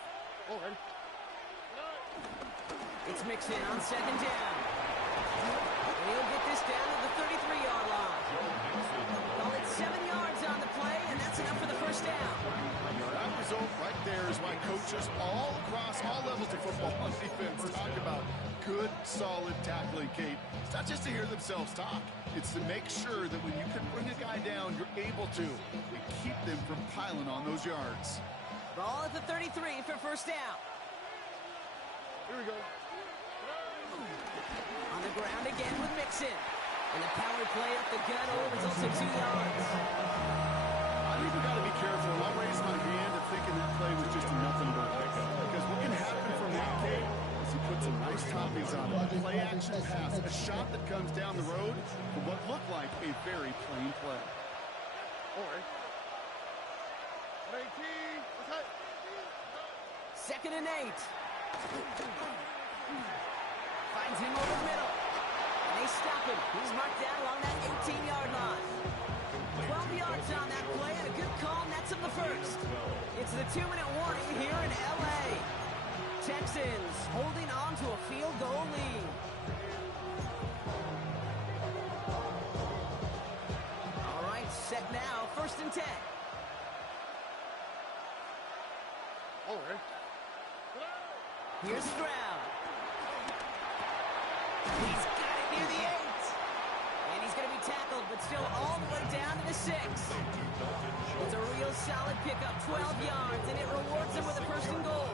All right. It's mixed in on 2nd down. And he'll get this down to the 33-yard line. Call it 7 yards on the play, and that's enough for the 1st down. That result right there is why coaches all across all levels of football on defense talk about good, solid tackling, Kate. It's not just to hear themselves talk. It's to make sure that when you can bring a guy down, you're able to and keep them from piling on those yards. Ball at the 33 for 1st down. Here we go. On the ground again with Mixon. And the power play up the gut only results in 2 yards. I think we've got to be careful. I raise my hand and thinking that play was just a nothing but pickup. Because what can happen from that, Kate, is he puts some nice toppings on it. A play action pass, a shot that comes down the road for what looked like a very plain play. All right. 118. Okay. 2nd and 8. Finds him over the middle. And they stop him. He's marked down along that 18-yard line. 12 yards on that play and a good call nets him the 1st. It's the 2-minute warning here in L.A. Texans holding on to a field goal lead. All right, set now. 1st and 10. All right. Here's Stroud. He's got it near the 8. And he's going to be tackled, but still all the way down to the 6. It's a real solid pickup, 12 yards, and it rewards him with a 1st and goal.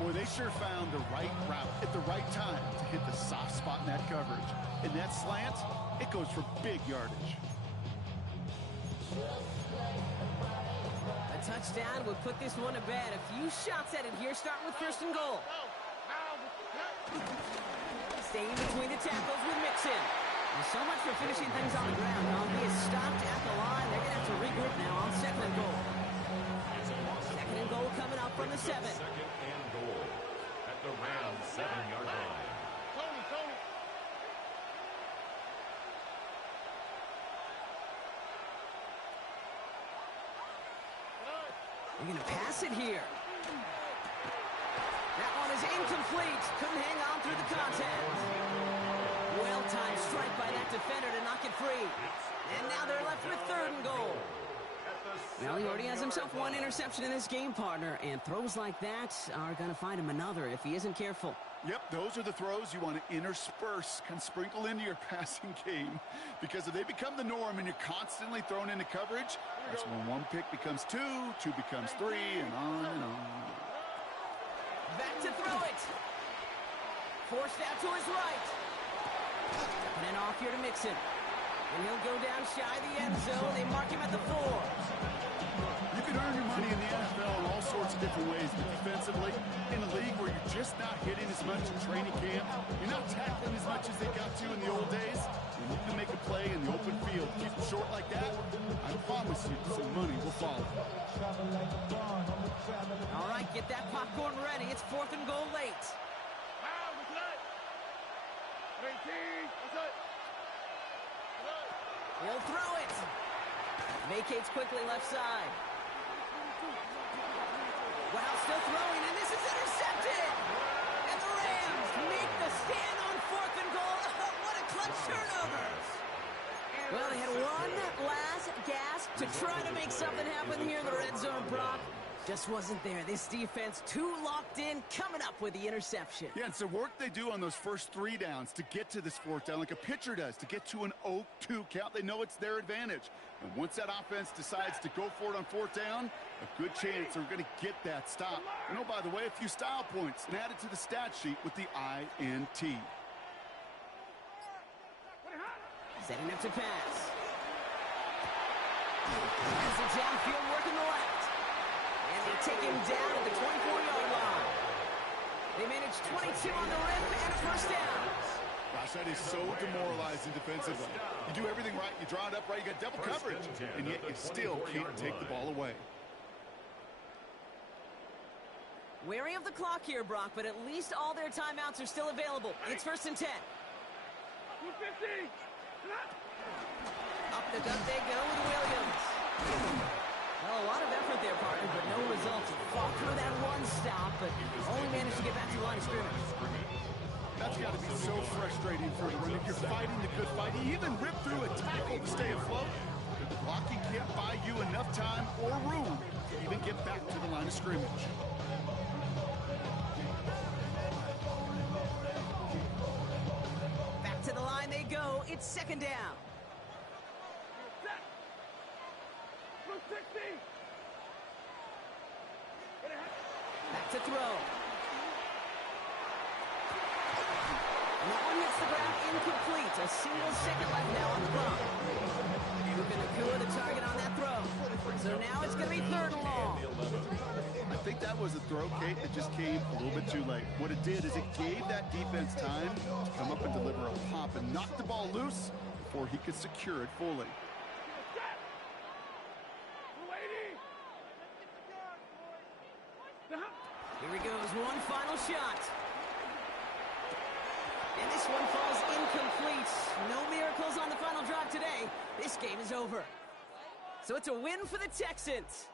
Boy, they sure found the right route at the right time to hit the soft spot in that coverage. And that slant, it goes for big yardage. A touchdown would put this one to bed. A few shots at it here, starting with 1st and goal. Staying between the tackles with Mixon. And so much for finishing things on the ground. He is stopped at the line. They're going to have to regroup now on 2nd and goal. 2nd and goal coming up from the 7. 2nd and goal at the Rams 7-yard line. Tony. They're going to pass it here. That one is incomplete. Couldn't hang on through the contact. Well-timed strike by that defender to knock it free. And now they're left with 3rd and goal. Well, he already has himself 1 interception in this game, partner, and throws like that are going to find him another if he isn't careful. Yep, those are the throws you want to intersperse, can sprinkle into your passing game. Because if they become the norm and you're constantly thrown into coverage, that's when 1 pick becomes 2, 2 becomes 3, and on and on. Back to throw it. Forced out to his right. And then off here to Mixon. And he'll go down shy of the end zone. They mark him at the 4. You can earn your money in the NFL in all sorts of different ways, but defensively, in a league where you're just not hitting as much in training camp, you're not tackling as much as they got to in the old days, and you can make a play in the open field. Keep it short like that, I promise you some money will follow. All right, get that popcorn ready. It's 4th and goal late. Wow, what's that? 19, what's that? He'll throw it. Vacates quickly left side. Wow, still throwing, and this is intercepted. And the Rams make the stand on 4th and goal. What a clutch turnover. Well, they had one last gasp to try to make something happen here in the red zone, Brock. Just wasn't there. This defense too locked in, coming up with the interception. Yeah, it's the work they do on those first 3 downs to get to this 4th down, like a pitcher does, to get to an 0-2 count. They know it's their advantage. And once that offense decides to go for it on 4th down, a good chance they're going to get that stop. And oh, by the way, a few style points and added to the stat sheet with the INT. Setting up to pass. Has the downfield working the left. And they take him down at the 24-yard line. They manage 22 on the rim and a first down. Gosh, that is so demoralizing defensively. You do everything right, you draw it up right, you got double coverage, and yet you still can't take the ball away. Wary of the clock here, Brock, but at least all their timeouts are still available. It's 1st and 10. 250. Up the gut they go with Williams. Well, a lot of effort there, partner, but no results. Fought through that one stop, but only managed to get back to the line of scrimmage. That's got to be so frustrating for the run. If you're fighting the good fight, you even rip through a tackle to stay afloat. But the blocking can't buy you enough time or room to even get back to the line of scrimmage. Back to the line they go. It's 2nd down. Back to throw. And that one hits the ground incomplete. A single second left now on the clock. Looking to Kua, the target on that throw. So now it's going to be 3rd and long. I think that was a throw, Kate, that just came a little bit too late. What it did is it gave that defense time to come up and deliver a pop and knock the ball loose before he could secure it fully. Here he goes, one final shot. And this one falls incomplete. No miracles on the final drive today. This game is over. So it's a win for the Texans.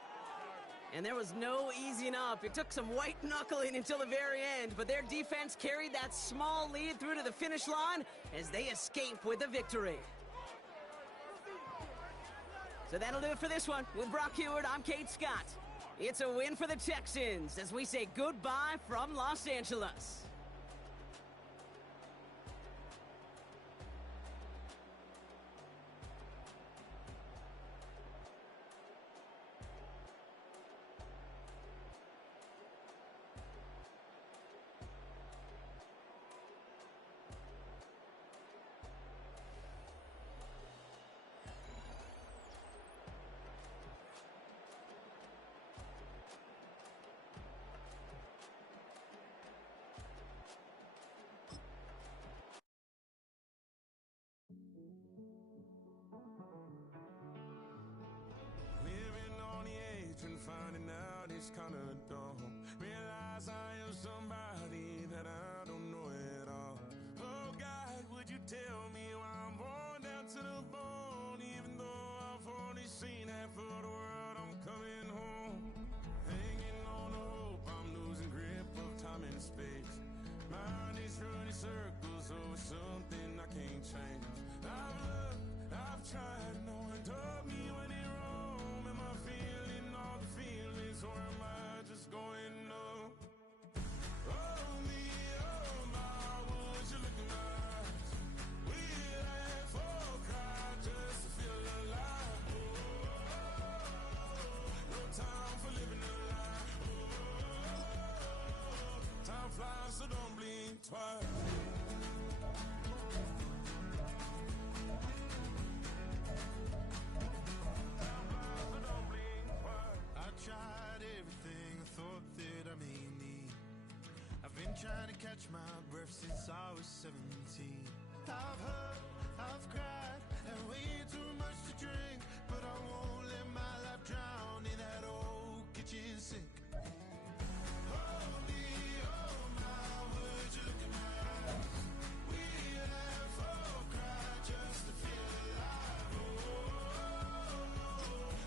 And there was no easing up. It took some white knuckling until the very end, but their defense carried that small lead through to the finish line as they escape with a victory. So that'll do it for this one. With Brock Heward, I'm Kate Scott. It's a win for the Texans as we say goodbye from Los Angeles. Finding out it's kind of dumb. Realize I am somebody that I don't know at all. Oh God, would you tell me why I'm born down to the bone? Even though I've only seen half of the world, I'm coming home. Hanging on to hope, I'm losing grip of time and space. Mind is running circles over something I can't change. I've looked, I've tried, no one told me when it wrong. Am I feeling all the feelings, or am I just going numb? Oh me, oh my, would you look in my eyes? We laugh or cry just to feel alive. Oh, no time for living a lie. Oh, twice. I tried everything I thought that I may need. I've been trying to catch my breath since I was 17. I've heard, I've cried, and way too much to drink, but I won't let my life drown in that old kitchen sink. Hold me, oh my, would you look in my eyes? We laugh or cry just to feel alive. Oh,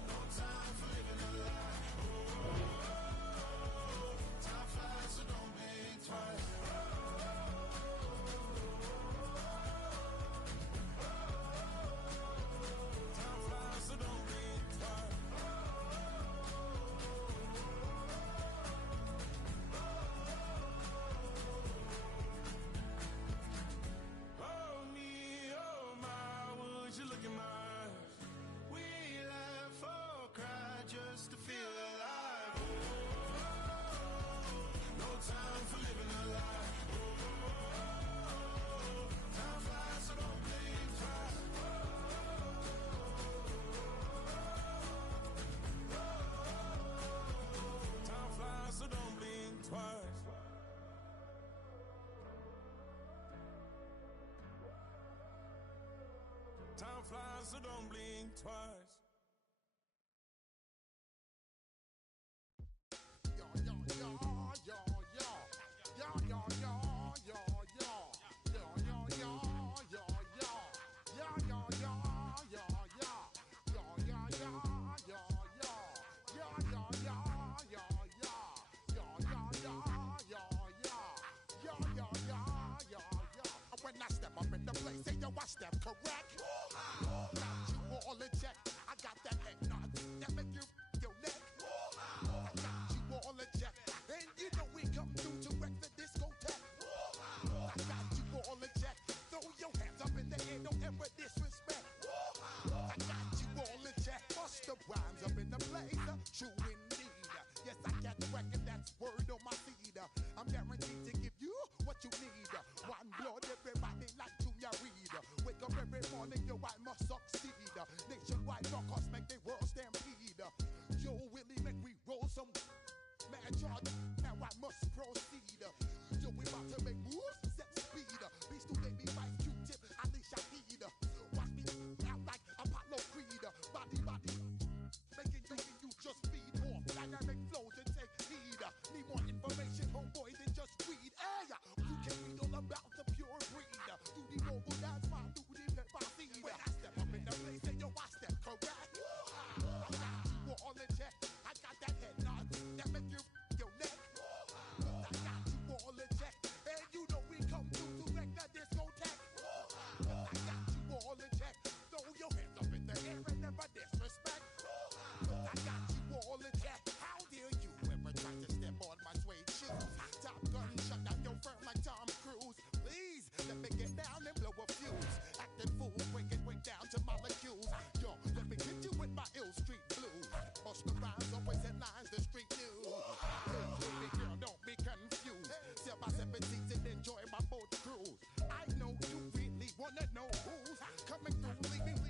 no time for living a lie. Oh, time flies, so don't blink twice. Time flies, so don't blink twice. Oh me, oh my, would you look in my eyes? We laugh or cry just to feel alive. Oh, no time for living a lie. Oh, time flies, so don't blink twice. Time flies, so don't blink twice. Time flies, so don't blink twice. When I step up in the place, say yo, I step correct. Got you all in check. I got that head nod that make you your neck. I got you all in check, and you know we come through to wreck the discotheque. I got you all in check. Throw your hands up in the air, don't ever disrespect. I got you all in check. Bust the rhymes up in the place, true indeed. Yes, I got the record, that's word on my feed. I'm guaranteed to give you what you need. One blood, everybody like Junior Reed. Wake up every morning, yo, I must succeed. Nationwide rockers make the world stampede. Yo, Willie, make we roll some man charge. Now I must proceed. Yo, we about to make moves, set speed. Beast to baby, Vice Q-tip, Alicia Heed. Watch me out like Apollo Creed. Body, making you just feed off dynamic flows and take heed. Need more information, homeboy, than just read. Hey, you can read all about the pure breed. Do the noble dance, my do the pepper seed. When I step up in the place, say yo, I step correct. I got you all in check. I got that head nod that make you your neck. I got you all in check, and you know we come through to wreck the discotheque. I got you all in check. Throw your hands up in the air and never disrespect. I got you all in check. How dare you ever try to step on my suede shoes? Top gun shut down your firm like Tom Cruise. Please let me get down and blow a fuse. Acting fool, break it way down to molecules. Yo, let me hit you with my ill street blues. Bust the rhymes, always headlines, the street news. Hey, baby girl, don't be confused. Step by 17 and enjoy my boat cruise. I know you really wanna know who's coming through, leaving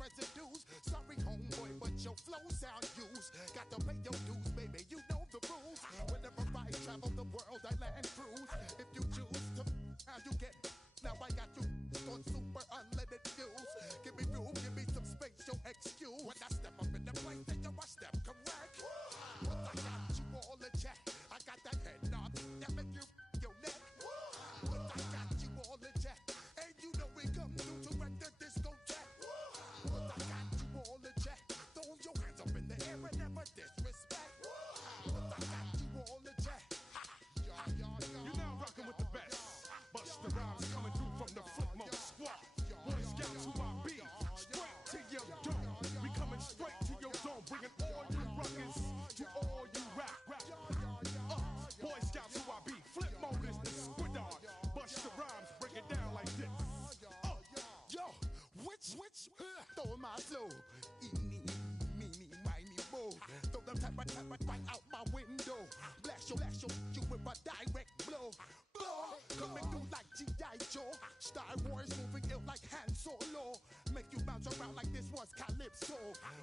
residues. Sorry, homeboy, but your flow sound used. Got to pay your dues, baby, you know the rules. Whenever I travel the world, I land cruise. If you choose to, how you get. Now I got you on super unleaded fuels. Give me room, give me some space, your excuse. When I step up in the place, then yo, I step correct. But I got you all in check. I got that head nod that make you your neck. But I got you all in check, and you know we come through to wreck the discotheque. But I got you all in check. Throw your hands up in the air and never disrespect. But I got you all in check. You're now rocking with Joe. Star Wars moving ill like Han Solo. Make you bounce around like this was Calypso.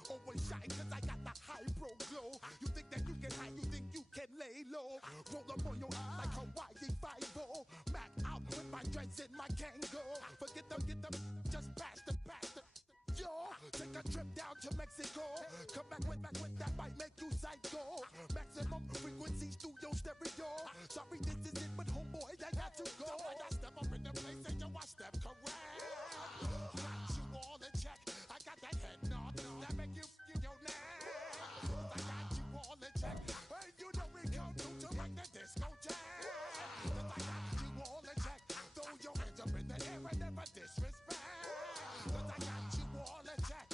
Always shine cause I got the high pro glow. You think that you can hide, you think you can lay low. Roll up on your eye like Hawaii 5-0. Mac out with my dreads in my Kango. Forget them, get them, just pass the. Yo, take a trip down to Mexico. Come back with that might make you psycho. Maximum frequency studio stereo. Sorry, this is it, but homeboy, I got to go. I got step up in the place and you watch step correct. Got you all in check. I got that head nod that make you your neck. I got you all in check. Hey, you know we come through to make the disco jack. I got you all in check. Throw your hands up in the air and never disrespect. I got you all in check.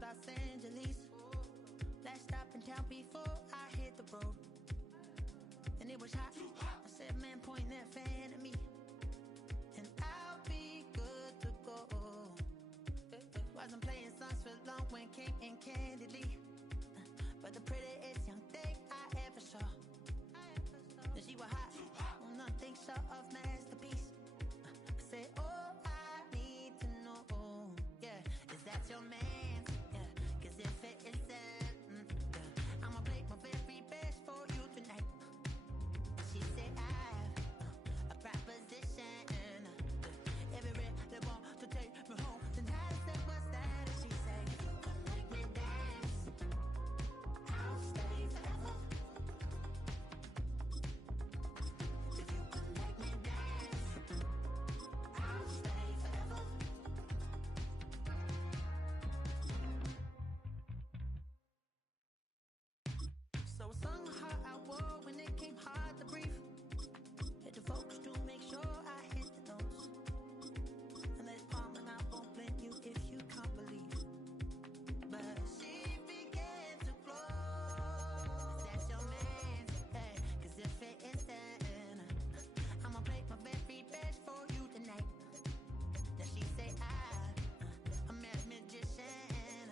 Los Angeles. Last stop in town before I hit the road. And it was hot. I said, man, point that fan at me. And I'll be good to go. Wasn't playing songs for long when came in candidly. But the prettiest young thing I ever saw. And she was hot. Nothing short of masterpiece. I said, oh, I need to know. Yeah, is that your man? If it isn't, I'ma play my very best for you tonight. She said I have a proposition. Every they want to take me home tonight. I said, what's that? And she said, if you can make me dance, I'll stay forever. If you can make me dance, I'll stay forever. So I sung how I wore when it came hard to breathe. Hit the focus to make sure I hit the notes. And let it palm and I won't blame you if you can't believe. But she began to flow. That's your man, hey, cause if it isn't, I'ma play my very best for you tonight. Then she say I'm a magician.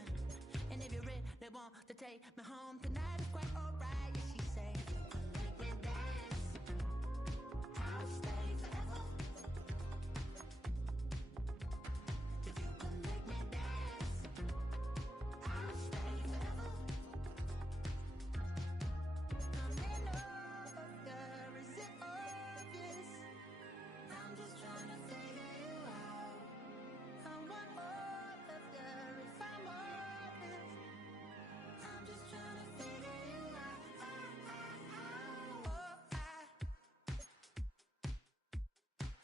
And if you're ready, they want to take me home tonight. It's quite alright. Yeah, she say, if you can make me dance, I'll stay forever. If you can make me dance, I'll stay forever. I'm in love, girl, is it obvious? I'm just trying to figure you out. I want all of you if I'm honest. I'm just trying to figure you out.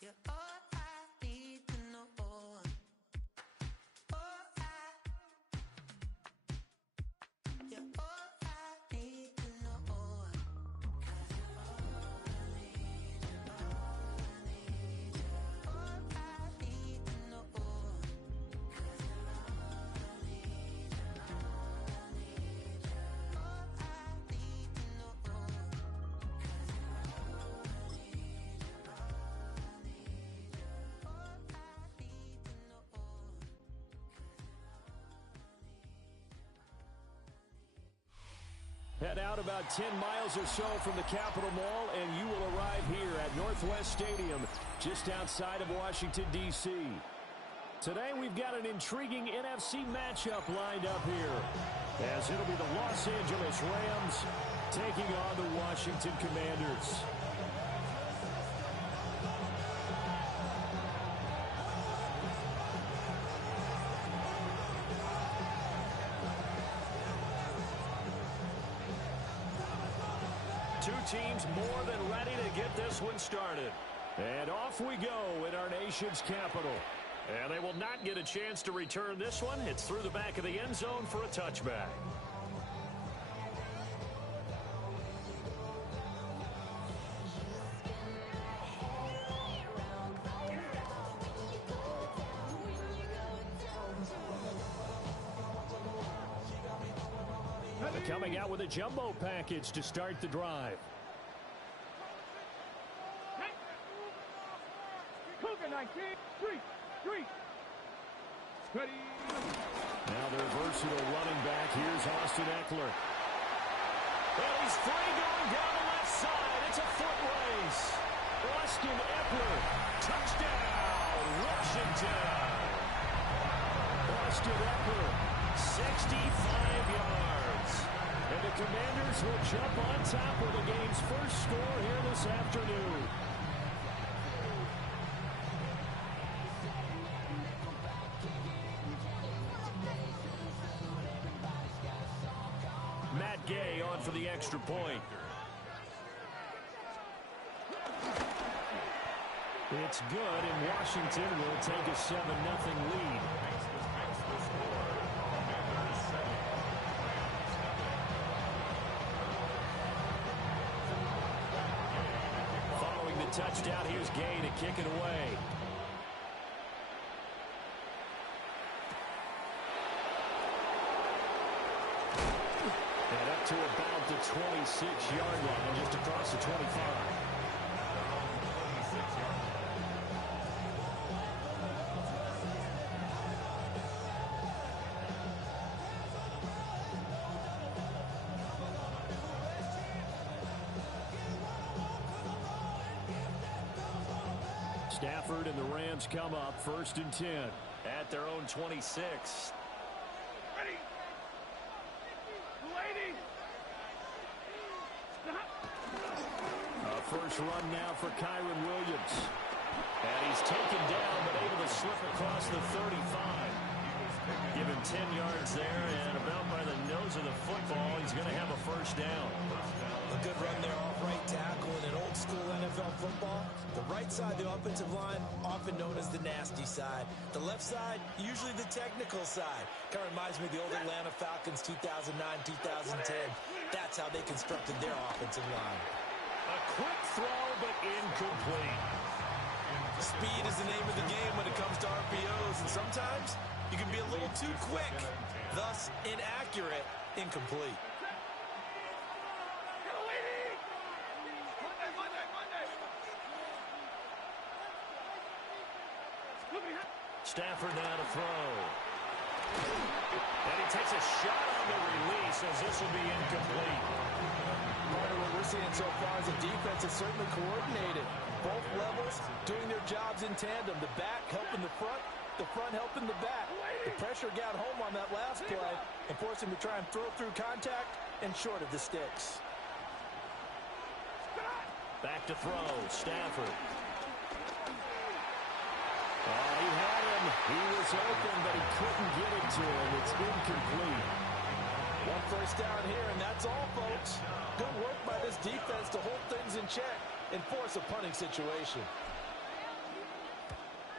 You're all I need to know. You're all I need to know. 'Cause you're all I need, all I need, all I need to know. 'Cause you're all I need, all I need, all I need to know. 'Cause you're all I need, all I need, all I need to know. Head out about 10 miles or so from the Capitol Mall, and you will arrive here at Northwest Stadium, just outside of Washington, D.C. Today, we've got an intriguing NFC matchup lined up here, as it'll be the Los Angeles Rams taking on the Washington Commanders. Two teams more than ready to get this one started. And off we go in our nation's capital. And they will not get a chance to return this one. It's through the back of the end zone for a touchback. Coming out with a jumbo package to start the drive. Cougar 19, 3. Ready. Now their versatile running back. Here's Austin Eckler. Well, he's free going down the left side. It's a foot race. Austin Eckler. Touchdown, Washington. Austin Eckler, 65 yards. And the Commanders will jump on top with the game's first score here this afternoon. Matt Gay on for the extra point. It's good, and Washington will take a 7-0 lead. Following the touchdown, here's Gay to kick it away. And up to about the 26-yard line, just across the 25. Stafford and the Rams come up 1st and 10 at their own 26. Ready. Lady. First run now for Kyron Williams. And he's taken down but able to slip across the 35. Given 10 yards there and about by the nose of the football, he's going to have a first down. A good run there off right tackle in an old school NFL football. The right side of the offensive line, often known as the nasty side. The left side, usually the technical side. Kind of reminds me of the old Atlanta Falcons 2009, 2010. That's how they constructed their offensive line. A quick throw, but incomplete. Speed is the name of the game when it comes to RPOs, and sometimes you can be a little too quick, thus inaccurate, incomplete. Stafford now to throw. And he takes a shot on the release as this will be incomplete. Part of what we're seeing so far is the defense is certainly coordinated. Both levels doing their jobs in tandem. The back helping the front helping the back. The pressure got home on that last play and forced him to try and throw through contact and short of the sticks. Back to throw, Stafford. He had him. He was open, but he couldn't get it to him. It's incomplete. One first down here, and that's all, folks. Good work by this defense to hold things in check and force a punting situation.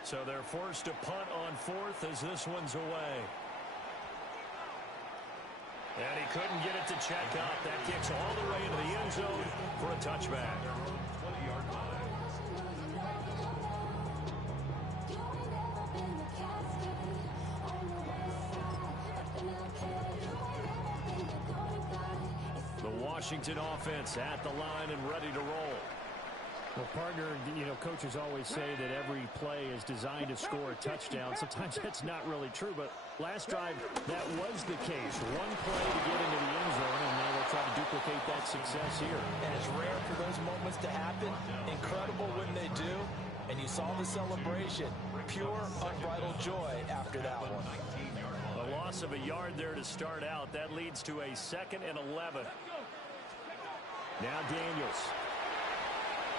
So they're forced to punt on 4th as this one's away. And he couldn't get it to check up. That kicks all the way into the end zone for a touchback. 20-yard line. The Washington offense at the line and ready to roll. Well, partner, coaches always say that every play is designed to score a touchdown. Sometimes that's not really true, but last drive, that was the case. One play to get into the end zone, and now they'll try to duplicate that success here. And it's rare for those moments to happen. Incredible when they do. And you saw the celebration. Pure, unbridled joy after that one. A loss of a yard there to start out. That leads to a 2nd and 11. Now Daniels.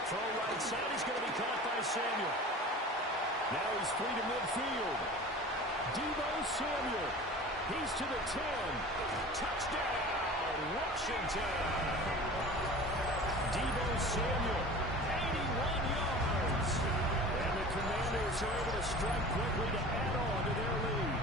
Throw right side. He's going to be caught by Samuel. Now he's free to midfield. Deebo Samuel. He's to the 10. Touchdown, Washington. Deebo Samuel, 81 yards. And the Commanders are able to strike quickly to add on to their lead.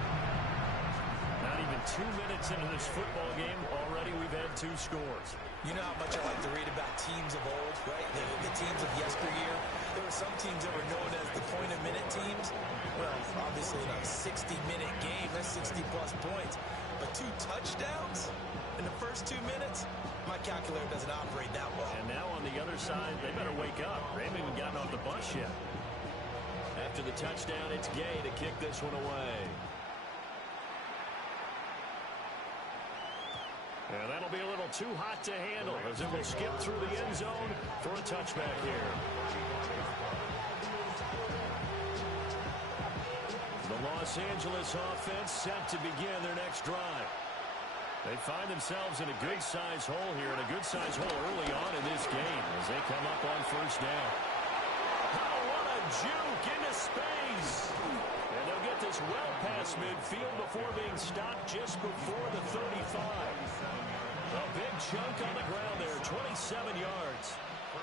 Not even 2 minutes into this football game, already we've had 2 scores. You know how much I like to read about teams of old, right? The teams of yesteryear. There were some teams that were known as the point-a-minute teams. Well, obviously in a 60-minute game, that's 60-plus points. But 2 touchdowns in the first 2 minutes? My calculator doesn't operate that well. And now on the other side, they better wake up. They haven't even gotten off the bus yet. After the touchdown, it's Gay to kick this one away. And that'll be a little too hot to handle as it will skip through the end zone for a touchback here. The Los Angeles offense set to begin their next drive. They find themselves in a good-sized hole here, and a good-sized hole early on in this game as they come up on first down. Oh, what a juke into space. And they'll get this well past midfield before being stopped just before the 35. A big chunk on the ground there, 27 yards.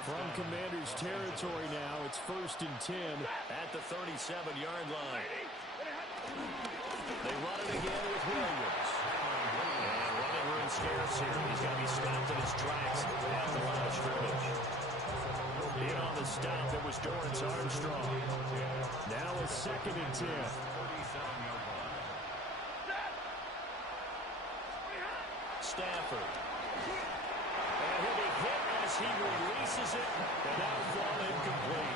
From Commanders territory now, it's 1st and 10 at the 37-yard line. They run it again with Williams. And running room scarce here. He's going to be stopped in his tracks at the line of scrimmage. In on the stop, it was Dorrance Armstrong. Now it's 2nd and 10. Stafford. And he'll be hit as he releases it, and that'll fall incomplete.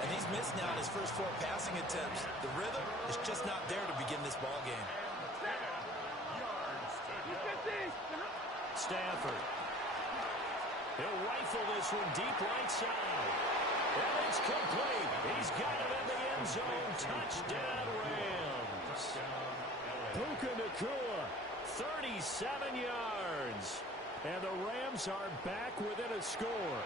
And he's missed now in his first 4 passing attempts. The rhythm is just not there to begin this ball game. Stafford. He'll rifle this one deep right side. And it's complete. He's got it in the end zone. Touchdown, Rams. Puka Nacua, 37 yards. And the Rams are back within a score.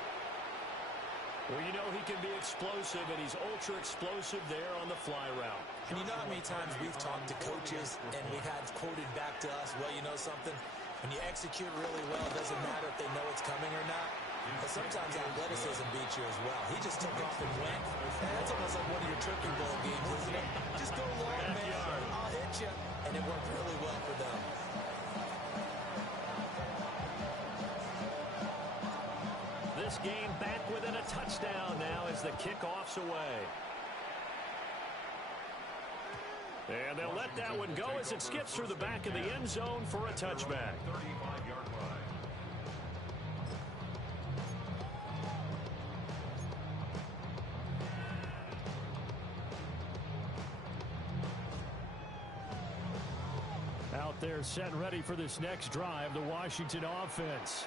Well, you know he can be explosive, and he's ultra-explosive there on the fly route. And you know how many times we've talked to coaches, and we've had quoted back to us, well, you know something? When you execute really well, it doesn't matter if they know it's coming or not. But sometimes athleticism beats you as well. He just took off and went. And that's almost like one of your turkey bowl games, isn't it? Just go long, man. I'll hit you. And it worked really well for them. This game back within a touchdown now as the kickoff's away. And they'll let that one go as it skips through the back of the end zone for a touchback. 35-yard line. Out there set ready for this next drive, the Washington offense.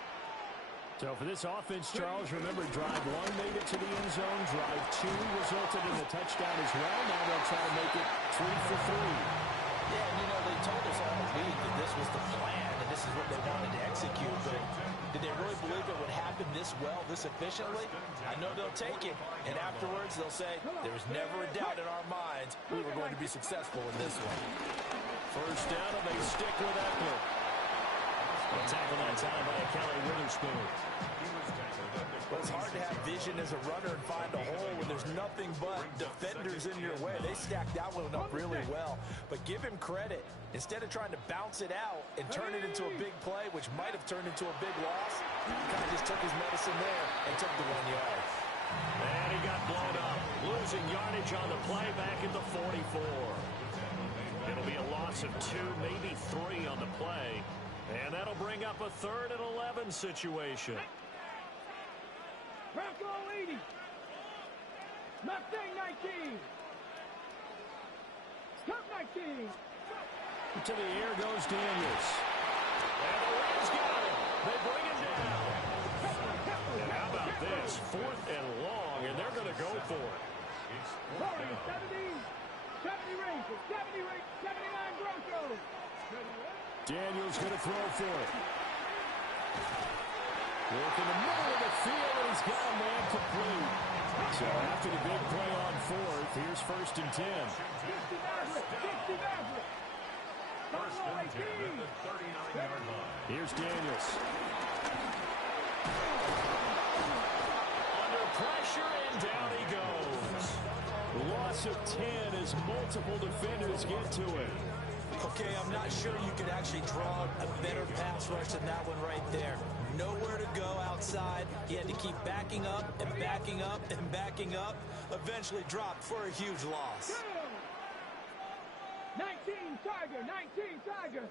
So for this offense, Charles, remember drive 1 made it to the end zone. Drive 2 resulted in a touchdown as well. Now they'll try to make it 3 for 3. Yeah, and you know, they told us all week that this was the plan and this is what they wanted to execute. But did they really believe it would happen this well, this efficiently? I know they'll take it. And afterwards, they'll say, there was never a doubt in our minds we were going to be successful in this one. First down, and they stick with Eckler. A tackle that time by Kelly Witherspoon. Well, it's hard to have vision as a runner and find a hole when there's nothing but defenders in your way. They stacked that one up really well. But give him credit. Instead of trying to bounce it out and turn it into a big play, which might have turned into a big loss, he kind of just took his medicine there and took the 1 yard. And he got blown up. Losing yardage on the play back at the 44. It'll be a loss of 2, maybe 3 on the play. And that'll bring up a 3rd and 11 situation. Bronco 80. Mustang 19. Cup 19. To the air goes Daniels. And the Rams got it. They bring him down. And how about this? 4th and long, and they're going to go for it. 40, 70, 70 Rangers, 70 Rangers, 79 Broncos. Daniels going to throw for it. Work in the middle of the field, and he's got a man complete. So after the big play on 4th, here's 1st and 10. 60 Maverick, 60 Maverick. First and 10 at the 39-yard line. Here's Daniels. Under pressure, and down he goes. loss of 10 as multiple defenders get to it. Okay, I'm not sure you could actually draw a better pass rush than that one right there. Nowhere to go outside. He had to keep backing up and backing up and backing up. Eventually dropped for a huge loss. 19 Tiger, 19 Tiger.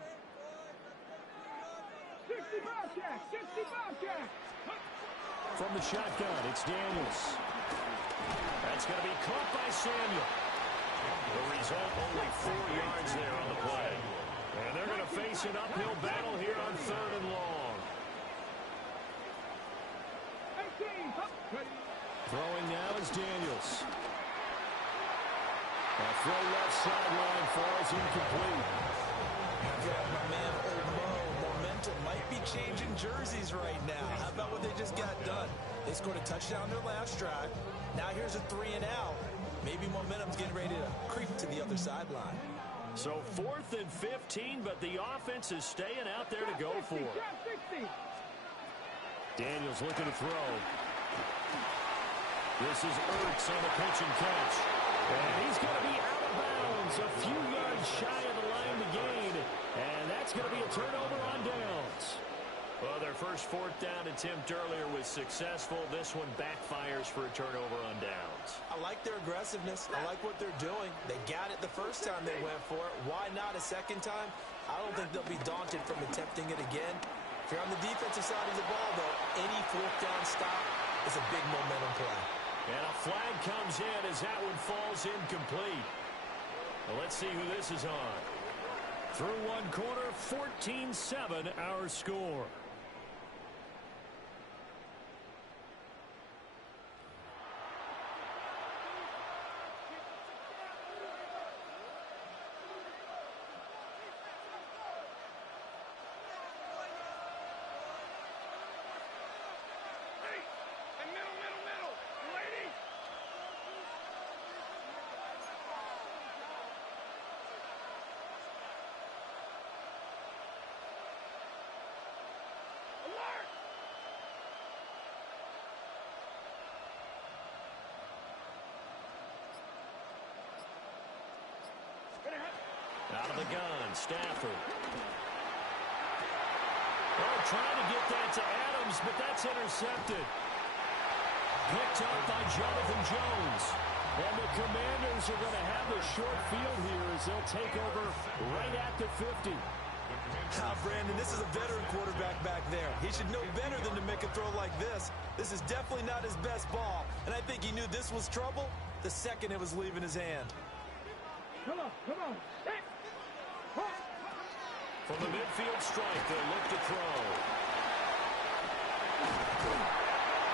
60 Bobcat, 60 Bobcat. From the shotgun, it's Daniels. That's going to be caught by Samuel. The result, only 4 yards there on the play. And they're going to face an uphill battle here on 3rd and long. 18. Throwing now is Daniels. A throw left sideline falls incomplete. My man, old Mo, momentum might be changing jerseys right now. How about what they just got done? They scored a touchdown their last drive. Now here's a 3 and out. Maybe momentum's getting ready to creep to the other sideline. So 4th and 15, but the offense is staying out there to go for it. Daniels looking to throw. This is Ertz on the pitch and catch. And he's going to be out of bounds, a few yards shy of the line to gain. And that's going to be a turnover on downs. Well, their first 4th down attempt earlier was successful. This one backfires for a turnover on downs. I like their aggressiveness. I like what they're doing. They got it the first time they went for it. Why not a second time? I don't think they'll be daunted from attempting it again. If you're on the defensive side of the ball, though, any 4th down stop is a big momentum play. And a flag comes in as that one falls incomplete. Well, let's see who this is on. Through one quarter, 14-7 our score. Out of the gun, Stafford. Oh, trying to get that to Adams, but that's intercepted. Picked up by Jonathan Jones. And the Commanders are going to have the short field here as they'll take over right at the 50. Brandon, this is a veteran quarterback back there. He should know better than to make a throw like this. This is definitely not his best ball, and I think he knew this was trouble the second it was leaving his hand. Come on, come on. Hey. From the midfield strike, they'll look to throw.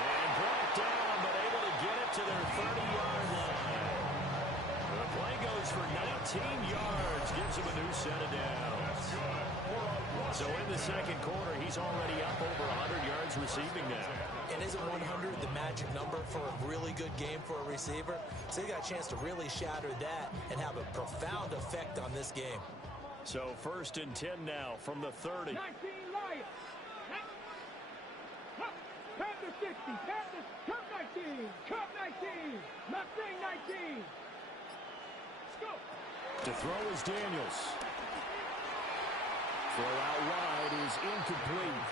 And brought down, but able to get it to their 30-yard line. The play goes for 19 yards, gives him a new set of downs. So in the second quarter, he's already up over 100 yards receiving now. And isn't 100 the magic number for a really good game for a receiver? So they got a chance to really shatter that and have a profound effect on this game. So 1st and 10 now from the 30. 19 Lions. Panther 60. Panther. Cup 19. Cup 19. Mustang 19. Let's go. To throw is Daniels. Throw out wide is incomplete.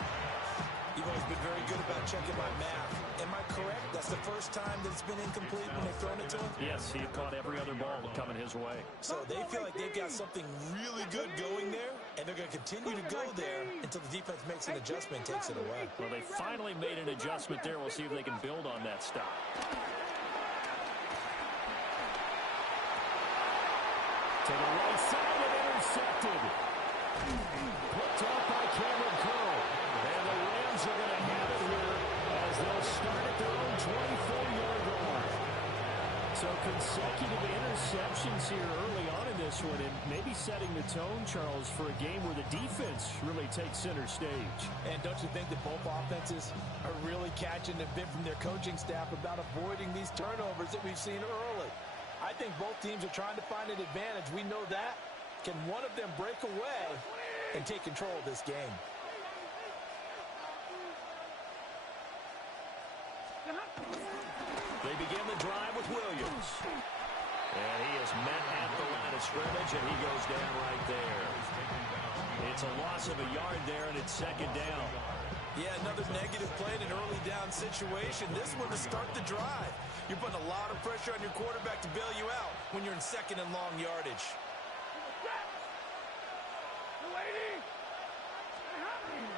You've always been very good about checking my math. Am I correct? That's the first time that it's been incomplete when they've thrown it to him? Yes, he had caught every other ball coming his way. So they feel like they've got something really good going there, and they're going to continue to go there until the defense makes an adjustment, takes it away. Well, they finally made an adjustment there. We'll see if they can build on that stop. To the right side and intercepted. Picked off by Cameron Curl. And the Rams are going to have it here as they'll start at their own 24-yard line. So consecutive interceptions here early on in this one, and maybe setting the tone, Charles, for a game where the defense really takes center stage. And don't you think that both offenses are really catching the bit from their coaching staff about avoiding these turnovers that we've seen early? I think both teams are trying to find an advantage. We know that. Can one of them break away and take control of this game? They begin the drive with Williams. And he is met at the line of scrimmage, and he goes down right there. It's a loss of a yard there, and it's second down. Yeah, another negative play in an early down situation. This one to start the drive. You're putting a lot of pressure on your quarterback to bail you out when you're in second and long yardage.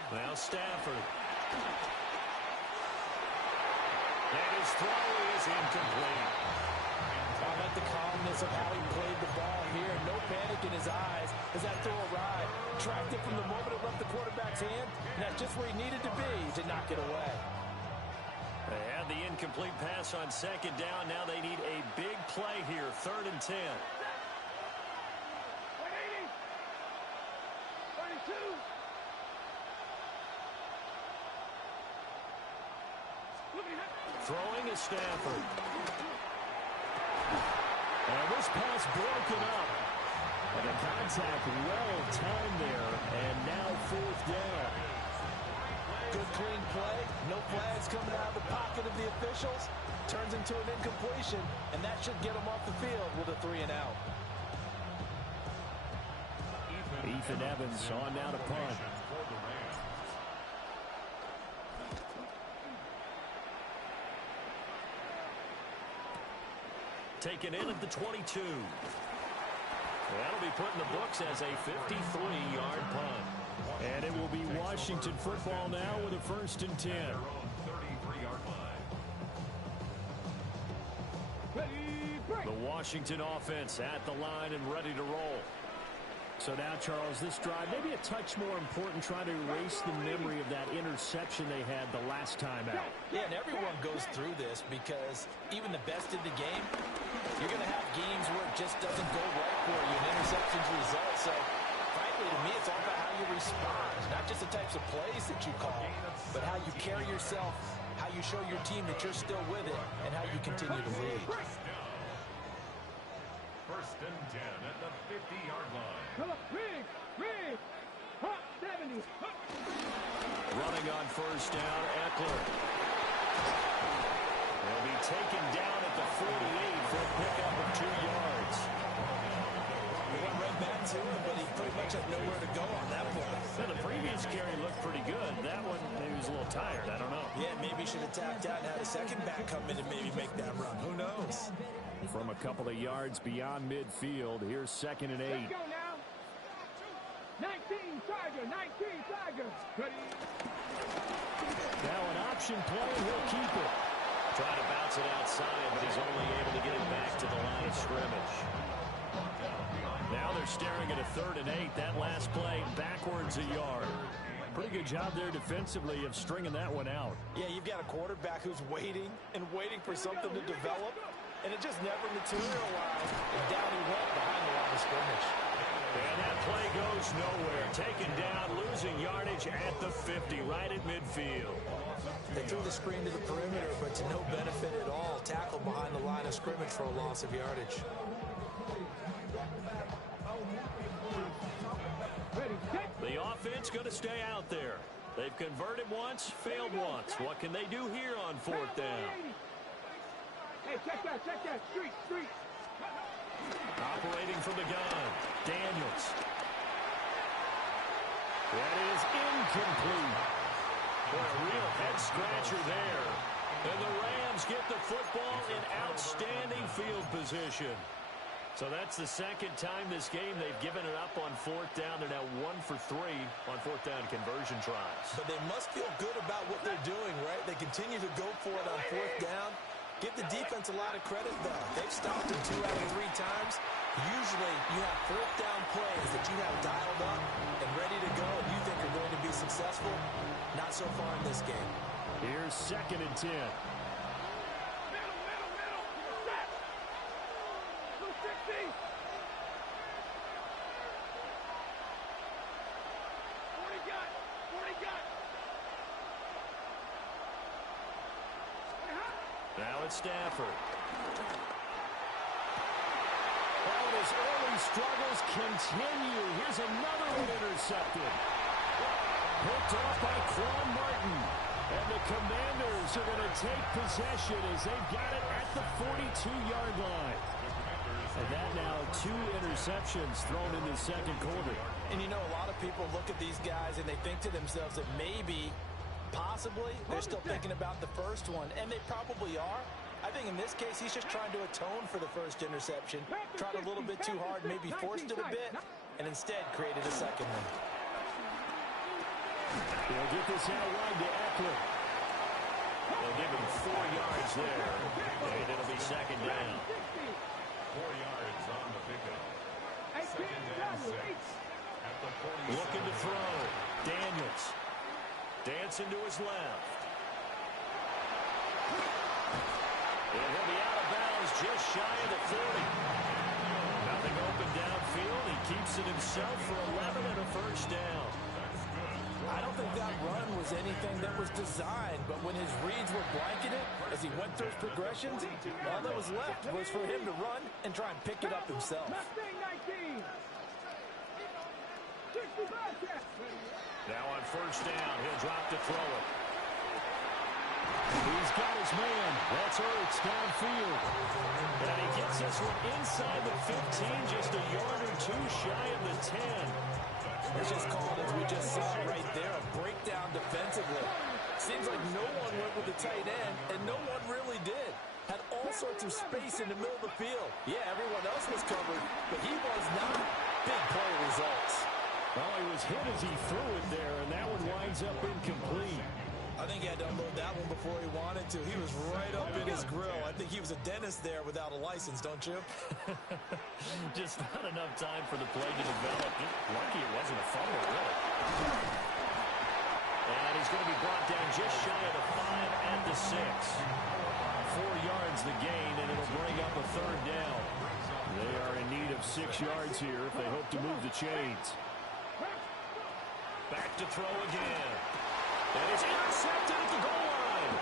Now Stafford. And his throw is incomplete. I like the calmness of how he played the ball here. No panic in his eyes as that throw arrived. Tracked it from the moment it left the quarterback's hand, and that's just where he needed to be to knock it away. They had the incomplete pass on second down. Now they need a big play here, 3rd and 10. 32. Throwing is Stafford. And this pass broken up. And the contact well timed there. And now 4th down. Good clean play. No flags coming out of the pocket of the officials. Turns into an incompletion. And that should get them off the field with a 3 and out. Ethan Evans on now to punt. Taken in at the 22. That'll be put in the books as a 53-yard punt. And it will be Washington football now with a 1st and 10. The Washington offense at the line and ready to roll. So now, Charles, this drive maybe a touch more important, trying to erase the memory of that interception they had the last time out. Yeah, and everyone goes through this because even the best in the game, you're going to have games where it just doesn't go right for you, and interceptions result. So, frankly, to me, it's all about how you respond, not just the types of plays that you call, but how you carry yourself, how you show your team that you're still with it, and how you continue to lead. 1st and 10 at the 50-yard line. Come on, Riggs, hop, 70. Running on 1st down, Eckler. He'll be taken down at the 48 for a pickup of 2 yards. He went right back to him, but he pretty much had nowhere to go on that one. Now, the previous carry looked pretty good. That one, maybe he was a little tired. I don't know. Yeah, maybe he should have tapped out and had a second back come in and maybe make that run. Who knows? From a couple of yards beyond midfield, here's 2nd and 8. Let's go now. 19 Tiger. Ready. Now an option play, and he'll keep it. Trying to bounce it outside, but he's only able to get it back to the line of scrimmage. Now they're staring at a 3rd and 8. That last play, backwards a yard. Pretty good job there defensively of stringing that one out. Yeah, you've got a quarterback who's waiting and waiting for something to develop, and it just never materialized, and down he went behind the line of scrimmage. And that play goes nowhere. Taken down, losing yardage at the 50, right at midfield. They threw the screen to the perimeter, but to no benefit at all. Tackled behind the line of scrimmage for a loss of yardage. The offense going to stay out there. They've converted once, failed once. What can they do here on 4th down? Hey, check that. Street. Operating from the gun, Daniels. That is incomplete. Boy, a real head-scratcher there. And the Rams get the football in outstanding field position. So that's the 2nd time this game they've given it up on 4th down. They're now 1 for 3 on 4th down conversion tries. But they must feel good about what they're doing, right? They continue to go for it on 4th down. Give the defense a lot of credit, though. They've stopped him 2 out of 3 times. Usually, you have 4th down plays that you have dialed up and ready to go, and you think are going to be successful. Not so far in this game. Here's 2nd and 10. Now it's Stafford. Oh, his early struggles continue. Here's another one intercepted. Picked off by Quan Martin. And the Commanders are going to take possession as they've got it at the 42-yard line. And that now 2 interceptions thrown in the second quarter. And you know, a lot of people look at these guys and they think to themselves that maybe, possibly, they're still thinking about the first one, and they probably are. I think in this case, he's just trying to atone for the first interception, tried a little bit too hard, maybe forced it a bit, and instead created a second one. They'll get this out wide to Eckler. They'll give him 4 yards there, and it'll be second down. 4 yards on the pickup. Second and 6 at the 47. Looking to throw. Daniels. Dancing to his left. And he'll be out of bounds just shy of the 40. Nothing open downfield. He keeps it himself for 11 and a first down. I don't think that run was anything that was designed, but when his reads were blanketed, as he went through his progressions, all that was left was for him to run and try and pick it up himself. Now on first down, he'll drop to throw it. He's got his man. That's Ertz downfield. And he gets this one inside the 15, just a yard or 2 shy of the 10. It's just called, as we just saw right there, a breakdown defensively. Seems like no one went with the tight end, and no one really did. Had all sorts of space in the middle of the field. Yeah, everyone else was covered, but he was not. Big play results. Well, he was hit as he threw it there, and that one winds up incomplete. I think he had to unload that one before he wanted to. He was right up in his grill. I think he was a dentist there without a license, don't you? Just not enough time for the play to develop. Just lucky it wasn't a fumble, really. And he's going to be brought down just shy of the 5 and the 6. 4 yards the gain, and it'll bring up a third down. They are in need of 6 yards here if they hope to move the chains. Back to throw again. And it's intercepted at the goal line.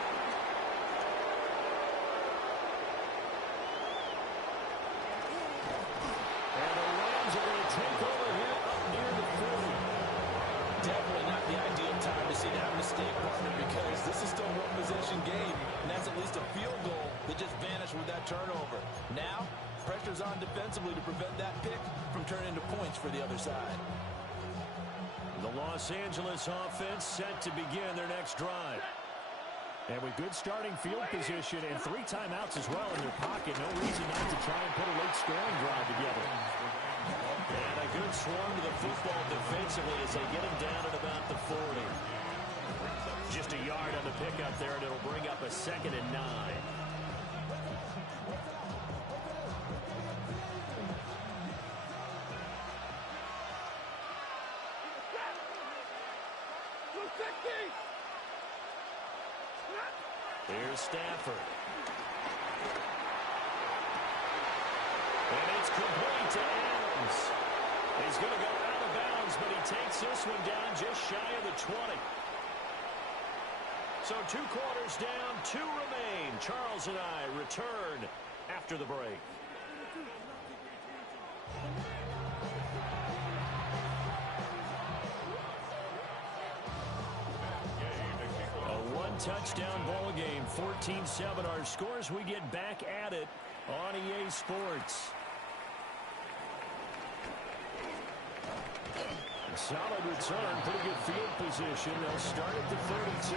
And the Rams are going to take over here up near the 40. Definitely not the ideal time to see that mistake, partner, because this is still a one-possession game, and that's at least a field goal that just vanished with that turnover. Now, pressure's on defensively to prevent that pick from turning into points for the other side. The Los Angeles offense set to begin their next drive. And with good starting field position and 3 timeouts as well in their pocket, no reason not to try and put a late scoring drive together. And a good swarm to the football defensively as they get him down at about the 40. Just a yard on the pickup there, and it'll bring up a 2nd and 9. Here's Stafford. And it's complete to Adams. He's going to go out of bounds, but he takes this one down just shy of the 20. So 2 quarters down, 2 remain. Charles and I return after the break. Touchdown ball game, 14-7 our scores. We get back at it on EA Sports. Solid return, pretty good field position. They'll start at the 32.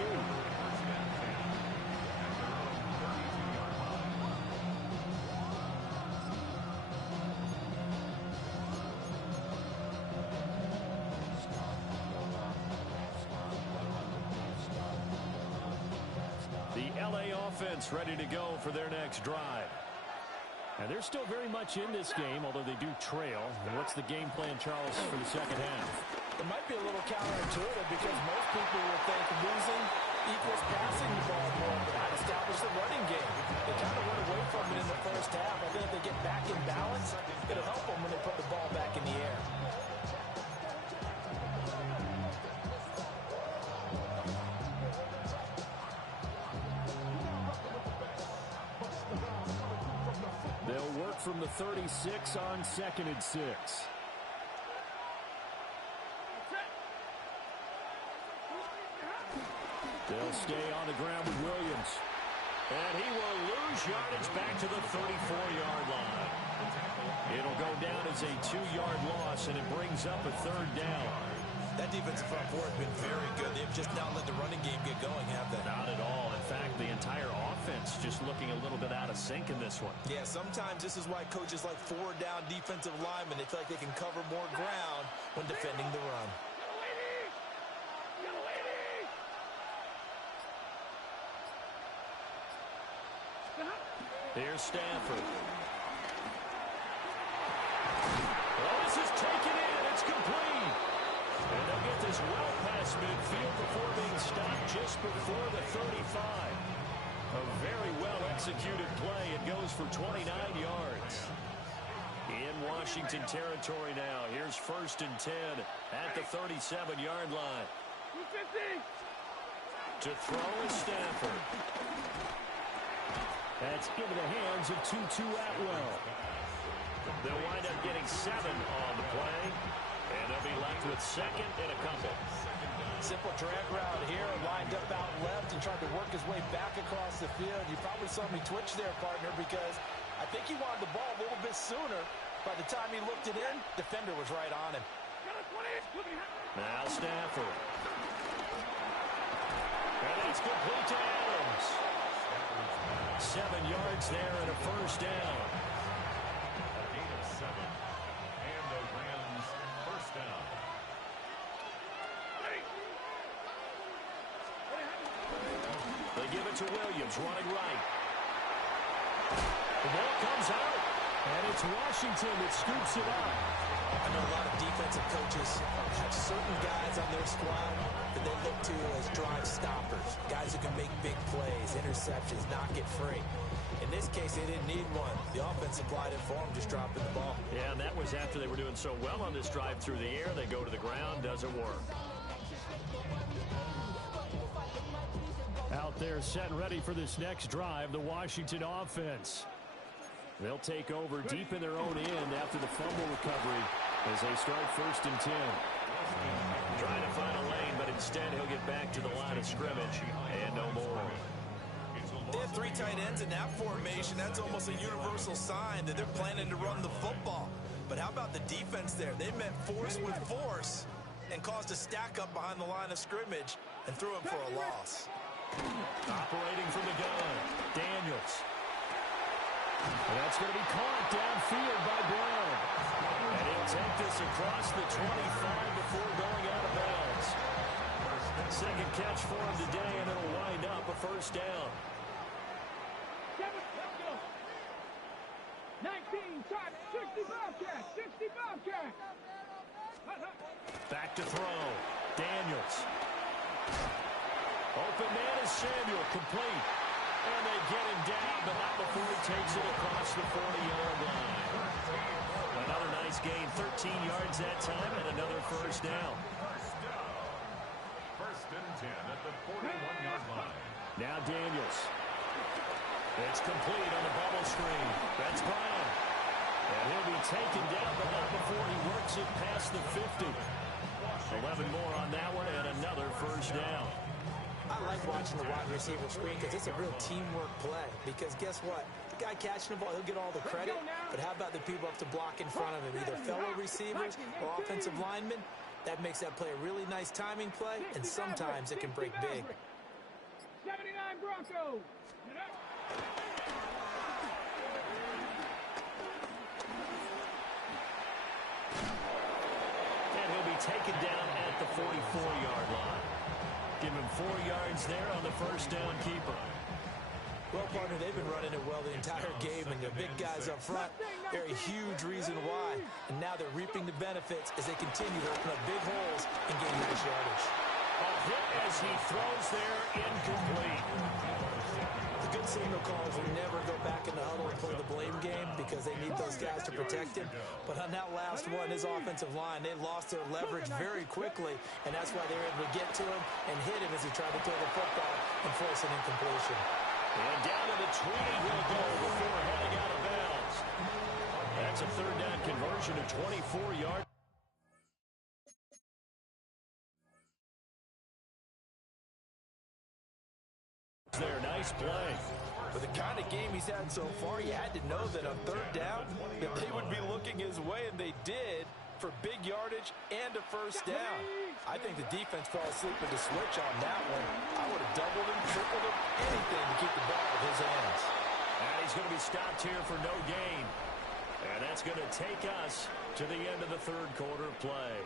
Offense ready to go for their next drive. And they're still very much in this game, although they do trail. And what's the game plan, Charles, for the second half? It might be a little counterintuitive because most people will think losing equals passing the ball more, but that established the running game. They kind of went away from it in the first half. I think if they get back in balance, it'll help them when they put the ball back in the air. They'll work from the 36 on 2nd and 6. They'll stay on the ground with Williams. And he will lose yardage back to the 34-yard line. It'll go down as a 2-yard loss, and it brings up a 3rd down. That defensive front four has been very good. They've just not let the running game get going, have they? Not at all. In fact, the entire offense just looking a little bit out of sync in this one. Yeah, sometimes this is why coaches like 4-down defensive linemen, they feel like they can cover more ground when defending the run. Here's Stanford. Oh, this is taken in. It's complete. And they'll get this well past midfield before being stopped just before the 35. A very well-executed play. It goes for 29 yards. In Washington territory now. Here's 1st and 10 at the 37-yard line. To throw is Stanford. That's into the hands of Tutu Atwell. They'll wind up getting 7 on the play, and they'll be left with 2nd and a couple. Simple drag route here, lined up out left and tried to work his way back across the field. You probably saw me twitch there, partner, because I think he wanted the ball a little bit sooner. By the time he looked it in, defender was right on him. Now Stanford. And it's complete to Adams. 7 yards there and a 1st down. A gain of 7. And the Rams 1st down. They give it to Williams, running right. The ball comes out, and it's Washington that scoops it up. I know a lot of defensive coaches have certain guys on their squad that they look to as drive stoppers, guys who can make big plays, interceptions, knock it free. In this case, they didn't need one. The offense supplied it for them, just dropping the ball. Yeah, and that was after they were doing so well on this drive through the air. They go to the ground, doesn't work. Out there set and ready for this next drive, the Washington offense. They'll take over deep in their own end after the fumble recovery as they start 1st and 10. Trying to find a lane, but instead he'll get back to the line of scrimmage and no more. They have 3 tight ends in that formation. That's almost a universal sign that they're planning to run the football. But how about the defense there? They met force with force and caused a stack up behind the line of scrimmage and threw him for a loss. Operating from the gun, Daniels. And that's going to be caught downfield by Brown. And he'll take this across the 25 before going out of bounds. 2nd catch for him today, and it'll wind up a 1st down. 19, top 60 Bobcat, 60 Bobcat. Back to throw, Daniels. Open man is Samuel, complete. And they get him down, but not before he takes it across the 40-yard line. Another nice gain, 13 yards that time, and another 1st down. 1st and 10 at the 41-yard line. Now Daniels. It's complete on the bubble screen. That's Brown. And he'll be taken down, but not before he works it past the 50. 11 more on that one, and another 1st down. I like watching the wide receiver screen because it's a real teamwork play. Because guess what? The guy catching the ball, he'll get all the credit. But how about the people up to block in front of him? Either fellow receivers or offensive linemen. That makes that play a really nice timing play, and sometimes it can break big. 79 Broncos. And he'll be taken down at the 44-yard line. Give him 4 yards there on the 1st down keeper. Well, partner, they've been running it well the entire game, and the big guys up front, they're a huge reason why. And now they're reaping the benefits as they continue to open up big holes and gain nice yardage. A hit as he throws there, incomplete. The good signal callers will never go back in the huddle and play the blame game because they need those guys to protect him. But on that last one, his offensive line, they lost their leverage very quickly, and that's why they were able to get to him and hit him as he tried to throw the football and force an incompletion. And down to the 20 he'll go before heading out of bounds. That's a 3rd down conversion of 24 yards. There, nice play. With the kind of game he's had so far, you had to know that on third down that they would be looking his way, and they did, for big yardage and a first down. I think the defense fell asleep at the switch on that one. I would have doubled him, tripled him, anything to keep the ball in his hands. And he's going to be stopped here for no gain. And that's going to take us to the end of the third quarter play.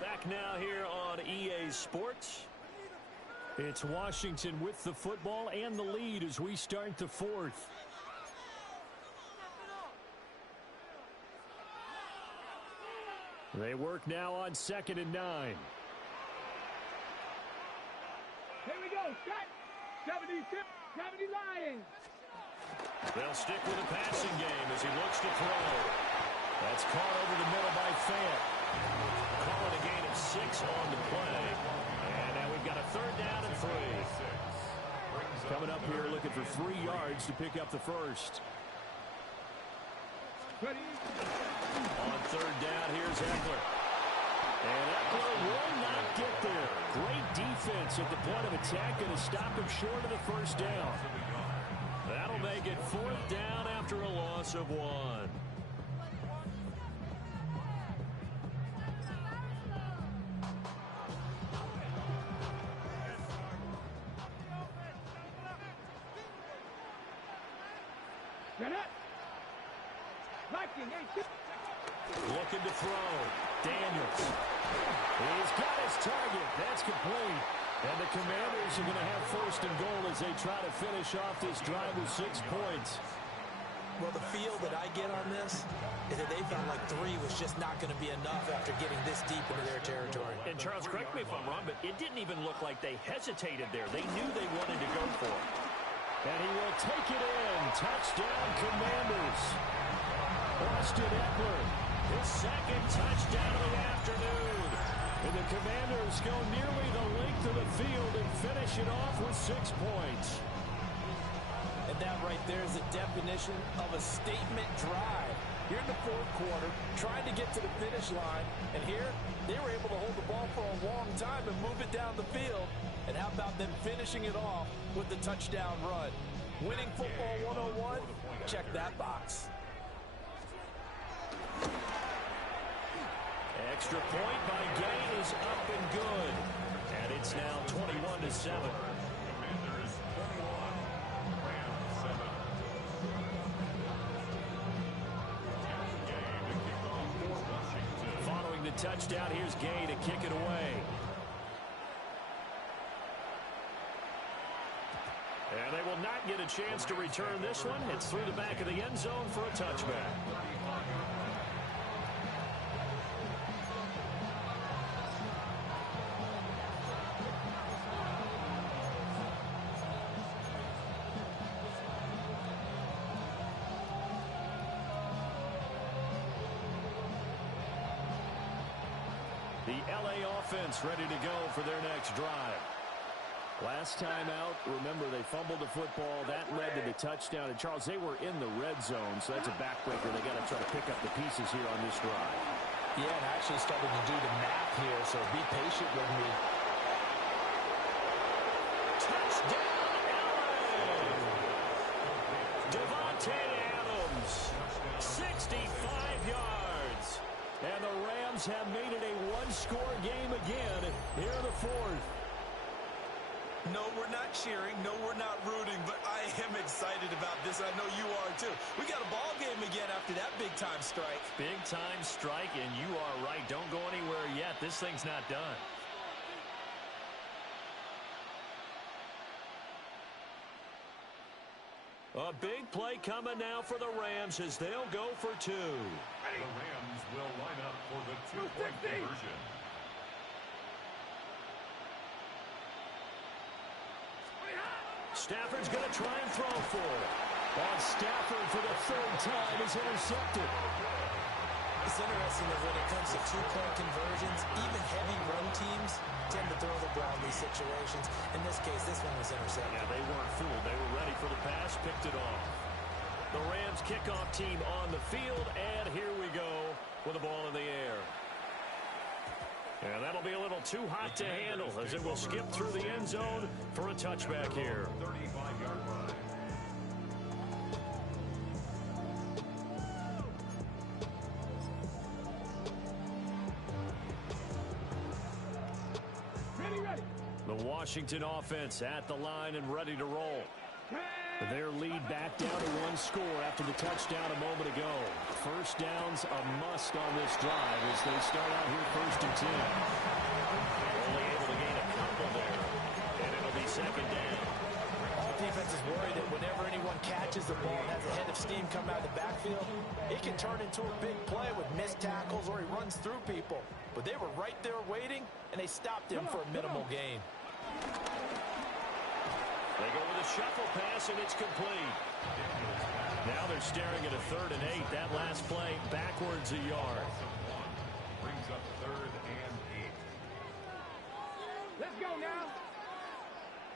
Back now here on EA Sports. It's Washington with the football and the lead as we start the fourth. They work now on 2nd and 9. Here we go. Set. 70 Lions. They'll stick with the passing game as he looks to throw. That's caught over the middle by Fant. Calling a gain of 6 on the play. And now we've got a third down and 3. Coming up here looking for 3 yards to pick up the first. On third down, here's Eckler. And Eckler will not get there. Great defense at the point of attack, going to stop him short of the first down. That'll make it 4th down after a loss of 1. Looking to throw. Daniels. He's got his target. That's complete. And the Commanders are going to have 1st and goal as they try to finish off this drive with 6 points. Well, the feel that I get on this is that they felt like 3 was just not going to be enough after getting this deep into their territory. And Charles, correct me if I'm wrong, but it didn't even look like they hesitated there. They knew they wanted to go for it. And he will take it in. Touchdown, Commanders. Austin Eckler, his 2nd touchdown of the afternoon. And the Commanders go nearly the length of the field and finish it off with 6 points. And that right there is the definition of a statement drive. Here in the 4th quarter, trying to get to the finish line. And here, they were able to hold the ball for a long time and move it down the field. And how about them finishing it off with the touchdown run? Winning football 101? Check that box. Extra point by Gay is up and good. And it's now 21-7. Commanders 21, Rams 7. Gay to kick off for Washington. Following the touchdown, here's Gay to kick it away. And they will not get a chance to return this one. It's through the back of the end zone for a touchback. The LA offense ready to go for their next drive. Last time out, remember, they fumbled the football. That led to the touchdown. And, Charles, they were in the red zone, so that's a backbreaker. They got to try to pick up the pieces here on this drive. Yeah, and I actually started to do the math here, so be patient with me. Touchdown, LA! Devontae Adams, 65 yards. And the Rams have made it a one-score game again here in the 4th. No, we're not cheering. No, we're not rooting, but I am excited about this. I know you are, too. We got a ball game again after that big-time strike. Big-time strike, and you are right. Don't go anywhere yet. This thing's not done. A big play coming now for the Rams as they'll go for 2. The Rams will line up for the 2-point conversion. Stafford's going to try and throw for it. And Stafford for the 3rd time is intercepted. It's interesting that when it comes to 2-point conversions, even heavy run teams tend to throw the ball in these situations. In this case, this one was intercepted. Yeah, they weren't fooled. They were ready for the pass, picked it off. The Rams kickoff team on the field, and here we go with the ball in the air. And that'll be a little too hot to handle as it will skip through the end zone for a touchback here. 35-yard line. Washington offense at the line and ready to roll. Their lead back down to 1 score after the touchdown a moment ago. First down's a must on this drive as they start out here 1st and 10. Only able to gain a couple there, and it'll be 2nd down. All defenses worry that whenever anyone catches the ball and has a head of steam come out of the backfield, it can turn into a big play with missed tackles or he runs through people. But they were right there waiting, and they stopped him for a minimal gain. They go with a shuffle pass, and it's complete. Now they're staring at a 3rd and 8. That last play backwards a yard. Brings up 3rd and 8. Let's go now.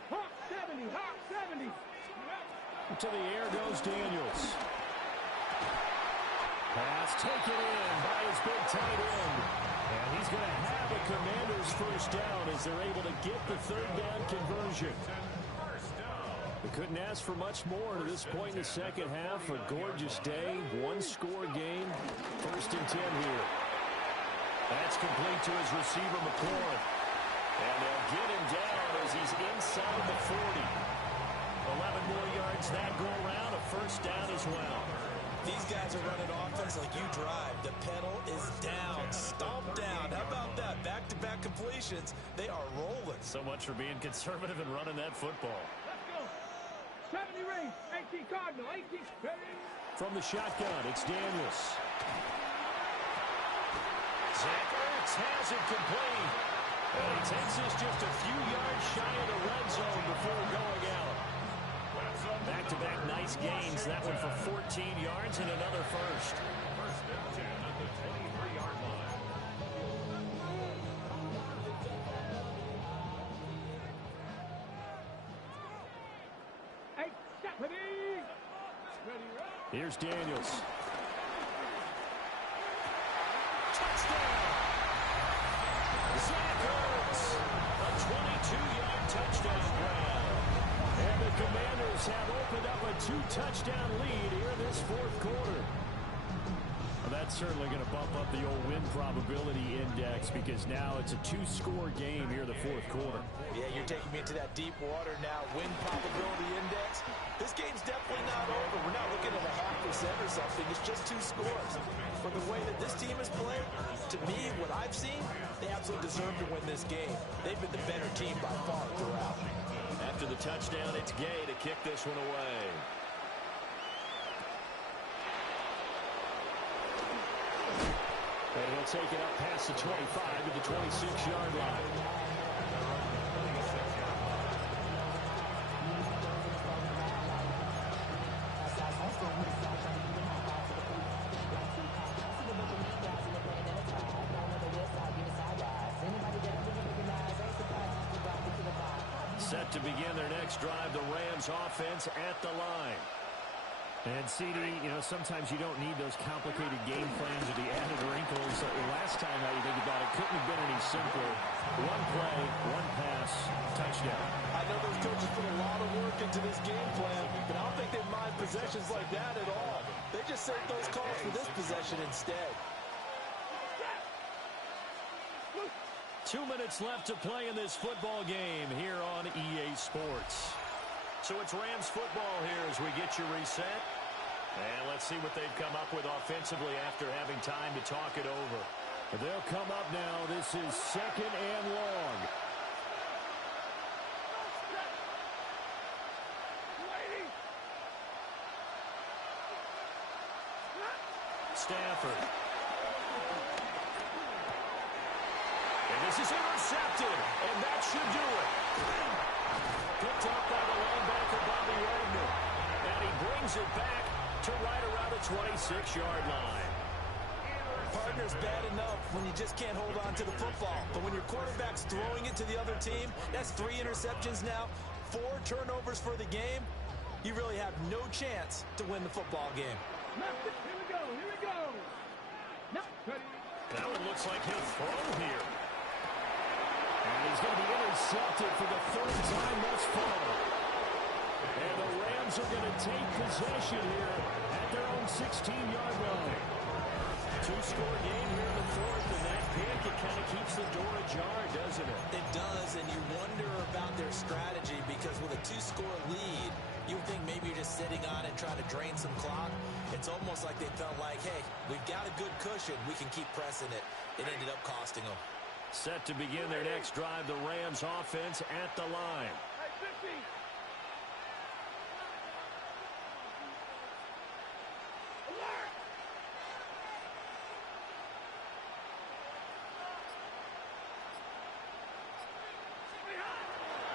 Hawk 70, Hawk 70. To the air goes Daniels. Pass taken in by his big tight end. And he's going to have a Commanders first down as they're able to get the 3rd down conversion. They couldn't ask for much more to this point in the second half. A gorgeous day, 1-score game. 1st and 10 here. That's complete to his receiver, McLaurin. And they'll get him down as he's inside the 40. 11 more yards that go around, a first down as well. These guys are running offense like you drive. The pedal is down, stomp down. How about that? Back-to-back completions. They are rolling. So much for being conservative and running that football. 70 range, 18 Cardinal, 18 ready. From the shotgun, it's Daniels. Zach Ertz has it complete. And he takes us just a few yards shy of the red zone before going out. Back-to-back nice gains. That one for 14 yards and another first. 1st and 10 at the 23-yard line. Here's Daniels. Touchdown! Zach Ertz, a 22-yard touchdown grab. And the Commanders have opened up a 2-touchdown lead here in this 4th quarter. Well, that's certainly going to bump up the old win probability index because now it's a 2-score game here in the 4th quarter. Yeah, you're taking me into that deep water now. Win probability index. This game's definitely not over. We're not looking at a 0.5% or something. It's just 2 scores. For the way that this team has played, to me, what I've seen, they absolutely deserve to win this game. They've been the better team by far throughout. After the touchdown, it's Gay to kick this one away. And he'll take it up past the 25 to the 26-yard line. Set to begin their next drive, the Rams offense at the line. And CD, you know, sometimes you don't need those complicated game plans or the added wrinkles. Last time that you think about it, couldn't have been any simpler. 1 play, 1 pass, touchdown. I know those coaches put a lot of work into this game plan, but I don't think they mind possessions like that at all. They just saved those calls for this possession instead. 2 minutes left to play in this football game here on EA Sports. So it's Rams football here as we get you reset. And let's see what they've come up with offensively after having time to talk it over. They'll come up now. This is 2nd and long. Stafford. And this is intercepted, and that should do it. Picked up by the linebacker, Bobby Wagner. And he brings it back to right around the 26-yard line. Partner's bad enough when you just can't hold on to the football. But when your quarterback's throwing it to the other team, that's 3 interceptions now, 4 turnovers for the game. You really have no chance to win the football game. Here we go, here we go. That one looks like he'll throw here. And he's going to be intercepted for the 3rd time thus far. And the Rams are going to take possession here at their own 16-yard line. 2-score game here in the 4th, and that pick, it kind of keeps the door ajar, doesn't it? It does, and you wonder about to drain some clock. It's almost like they felt like, hey, we've got a good cushion. We can keep pressing it. It ended up costing them. Set to begin their next drive, the Rams offense at the line.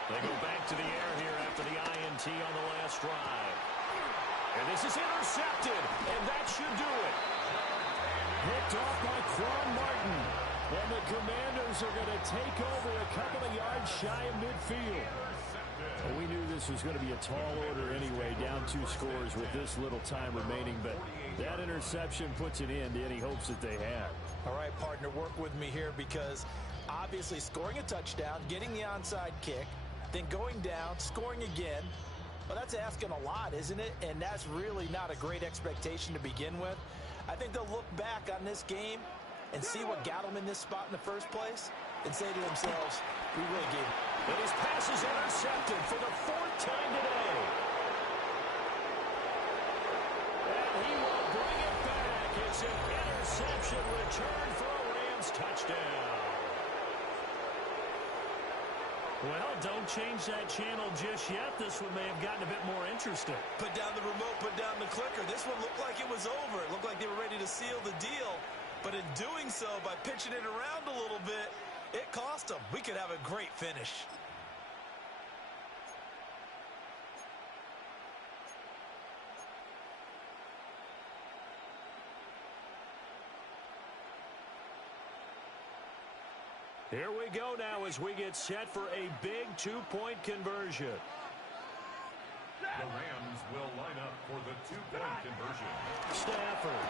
They go back to the air here after the INT on the last drive. And this is intercepted, and that should do it. Picked off by Quan Martin. And the Commanders are going to take over a couple of yards shy of midfield. Well, we knew this was going to be a tall order anyway, down 2 scores with this little time remaining. But that interception puts an end to any hopes that they had. All right, partner, work with me here because obviously scoring a touchdown, getting the onside kick, then going down, scoring again. Well, that's asking a lot, isn't it? And that's really not a great expectation to begin with. I think they'll look back on this game and see what got them in this spot in the first place and say to themselves, we really gave it. And his pass is intercepted for the 4th time today. And he will bring it back. It's an interception return for a Rams touchdown. Well, don't change that channel just yet. This one may have gotten a bit more interesting. Put down the remote, put down the clicker. This one looked like it was over. It looked like they were ready to seal the deal. But in doing so, by pitching it around a little bit, it cost them. We could have a great finish. Here we go now as we get set for a big 2-point conversion. The Rams will line up for the 2-point conversion. Stafford.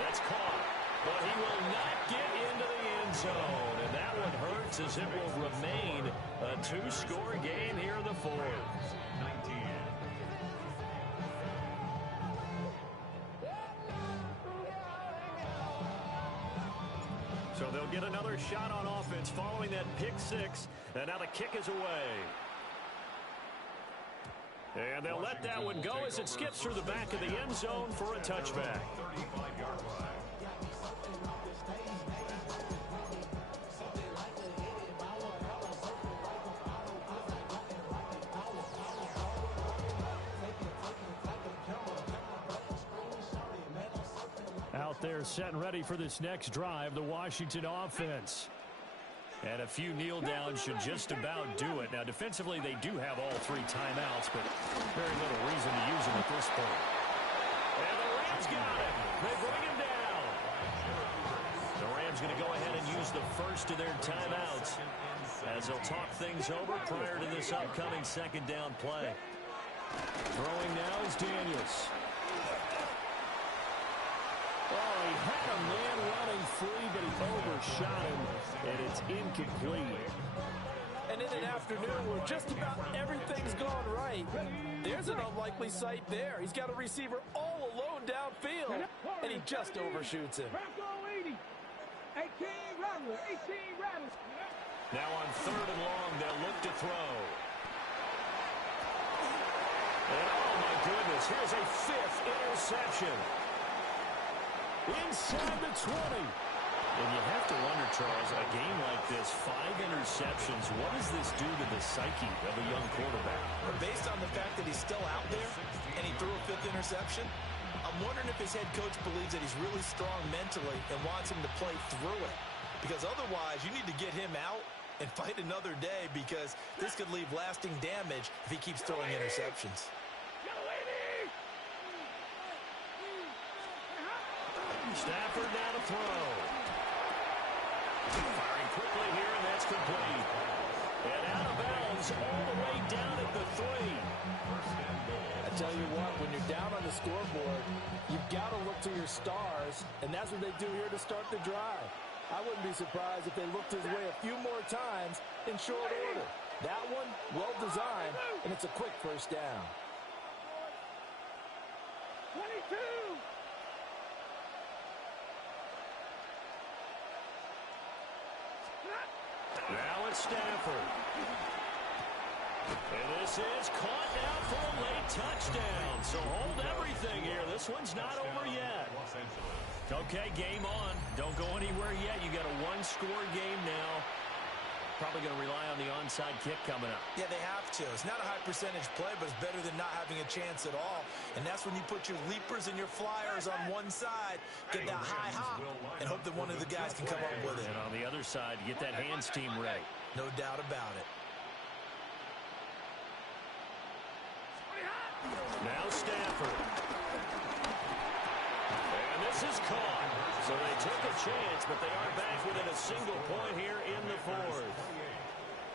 That's caught. But he will not get into the end zone. And that one hurts as it will remain a 2-score game here in the 4th. 19. So they'll get another shot on offense following that pick 6. And now the kick is away. And they'll let that one go as it skips through the back of the end zone for a touchback. 35-yard line. Out there set and ready for this next drive, the Washington offense. And a few kneel downs should just about do it. Now, defensively, they do have all 3 timeouts, but very little reason to use them at this point. And the Rams got him. They bring him down. The Rams going to go ahead and use the first of their timeouts as they'll talk things over prior to this upcoming 2nd down play. Throwing now is Daniels. Oh, he had a man running free, but he overshot him, and it's incomplete. And in an afternoon where just about everything's gone right, there's an unlikely sight there. He's got a receiver all alone downfield, and he just overshoots him. 18 Rattler, 18 Rattler. Now on 3rd and long, they'll look to throw. And oh, my goodness, here's a 5th interception. Inside the 20. And you have to wonder, Charles, a game like this, 5 interceptions, what does this do to the psyche of a young quarterback? Based on the fact that he's still out there and he threw a 5th interception, I'm wondering if his head coach believes that he's really strong mentally and wants him to play through it. Because otherwise, you need to get him out and fight another day because this could leave lasting damage if he keeps throwing interceptions. Stafford now to throw. Firing quickly here, and that's complete. And out of bounds all the way down at the 3. I tell you what, when you're down on the scoreboard, you've got to look to your stars, and that's what they do here to start the drive. I wouldn't be surprised if they looked his way a few more times in short order. That one, well designed, and it's a quick first down. 22. Now it's Stafford. And this is caught now for a late touchdown. So hold everything here. This one's not over yet. Okay, game on. Don't go anywhere yet. You got a one-score game now. Probably going to rely on the onside kick coming up. Yeah, they have to. It's not a high percentage play, but it's better than not having a chance at all. And that's when you put your leapers and your flyers on one side, get that high hop, and hope that one of the guys can come up with it. And on the other side, get that hands team ready. No doubt about it. Now Stafford. And this is caught. So they took a chance, but they are back within a single point here in the fourth.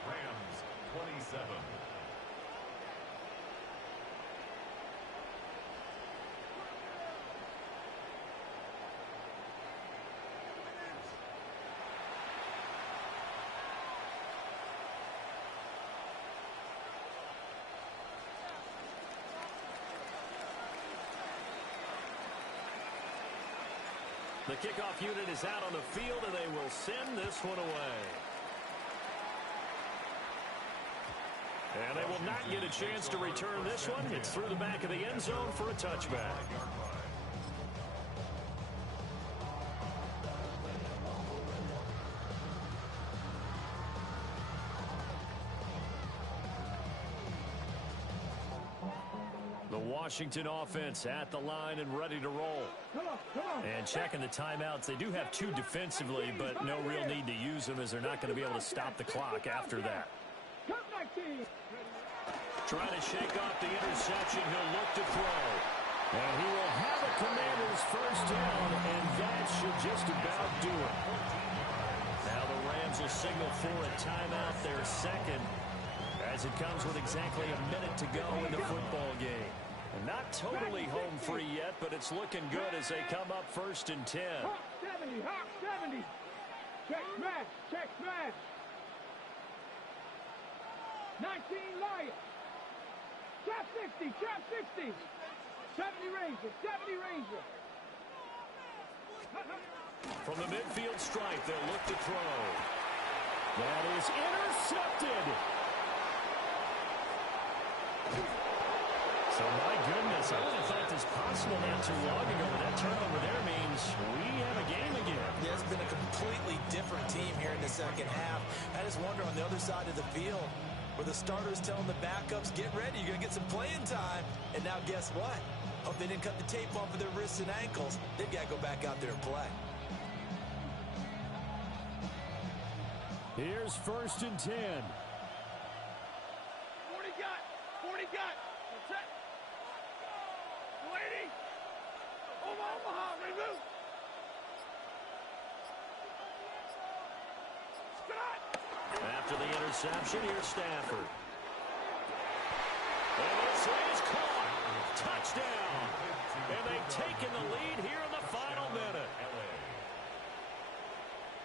Rams 27. The kickoff unit is out on the field, and they will send this one away. And they will not get a chance to return this one. It's through the back of the end zone for a touchback. The Washington offense at the line and ready to roll. And checking the timeouts. They do have two defensively, but no real need to use them as they're not going to be able to stop the clock after that. Trying to shake off the interception. He'll look to throw. And he will have a Commanders first down, and that should just about do it. Now the Rams will signal for a timeout, their second, as it comes with exactly a minute to go in the football game. And not totally home free yet, but it's looking good as they come up 1st and 10. Hawk 70, Hawk 70. Check smash, check smash. 19 Lions. Trap 60, trap 60. 70 Ranger, 70 Ranger. From the midfield stripe, they'll look to throw. That is intercepted. So, my goodness, I would have thought this possible not too long ago, but that turnover there means we have a game again. Yeah, it's been a completely different team here in the second half. I just wonder on the other side of the field, where the starters telling the backups, get ready, you're going to get some playing time. And now guess what? Hope they didn't cut the tape off of their wrists and ankles. They've got to go back out there and play. Here's 1st and 10. 40 got, 40 got. That's it. 280. Omaha, remove. Scott. After the interception, here's Stafford. And this is caught. Touchdown. And they've taken the lead here in the final minute.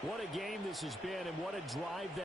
What a game this has been, and what a drive that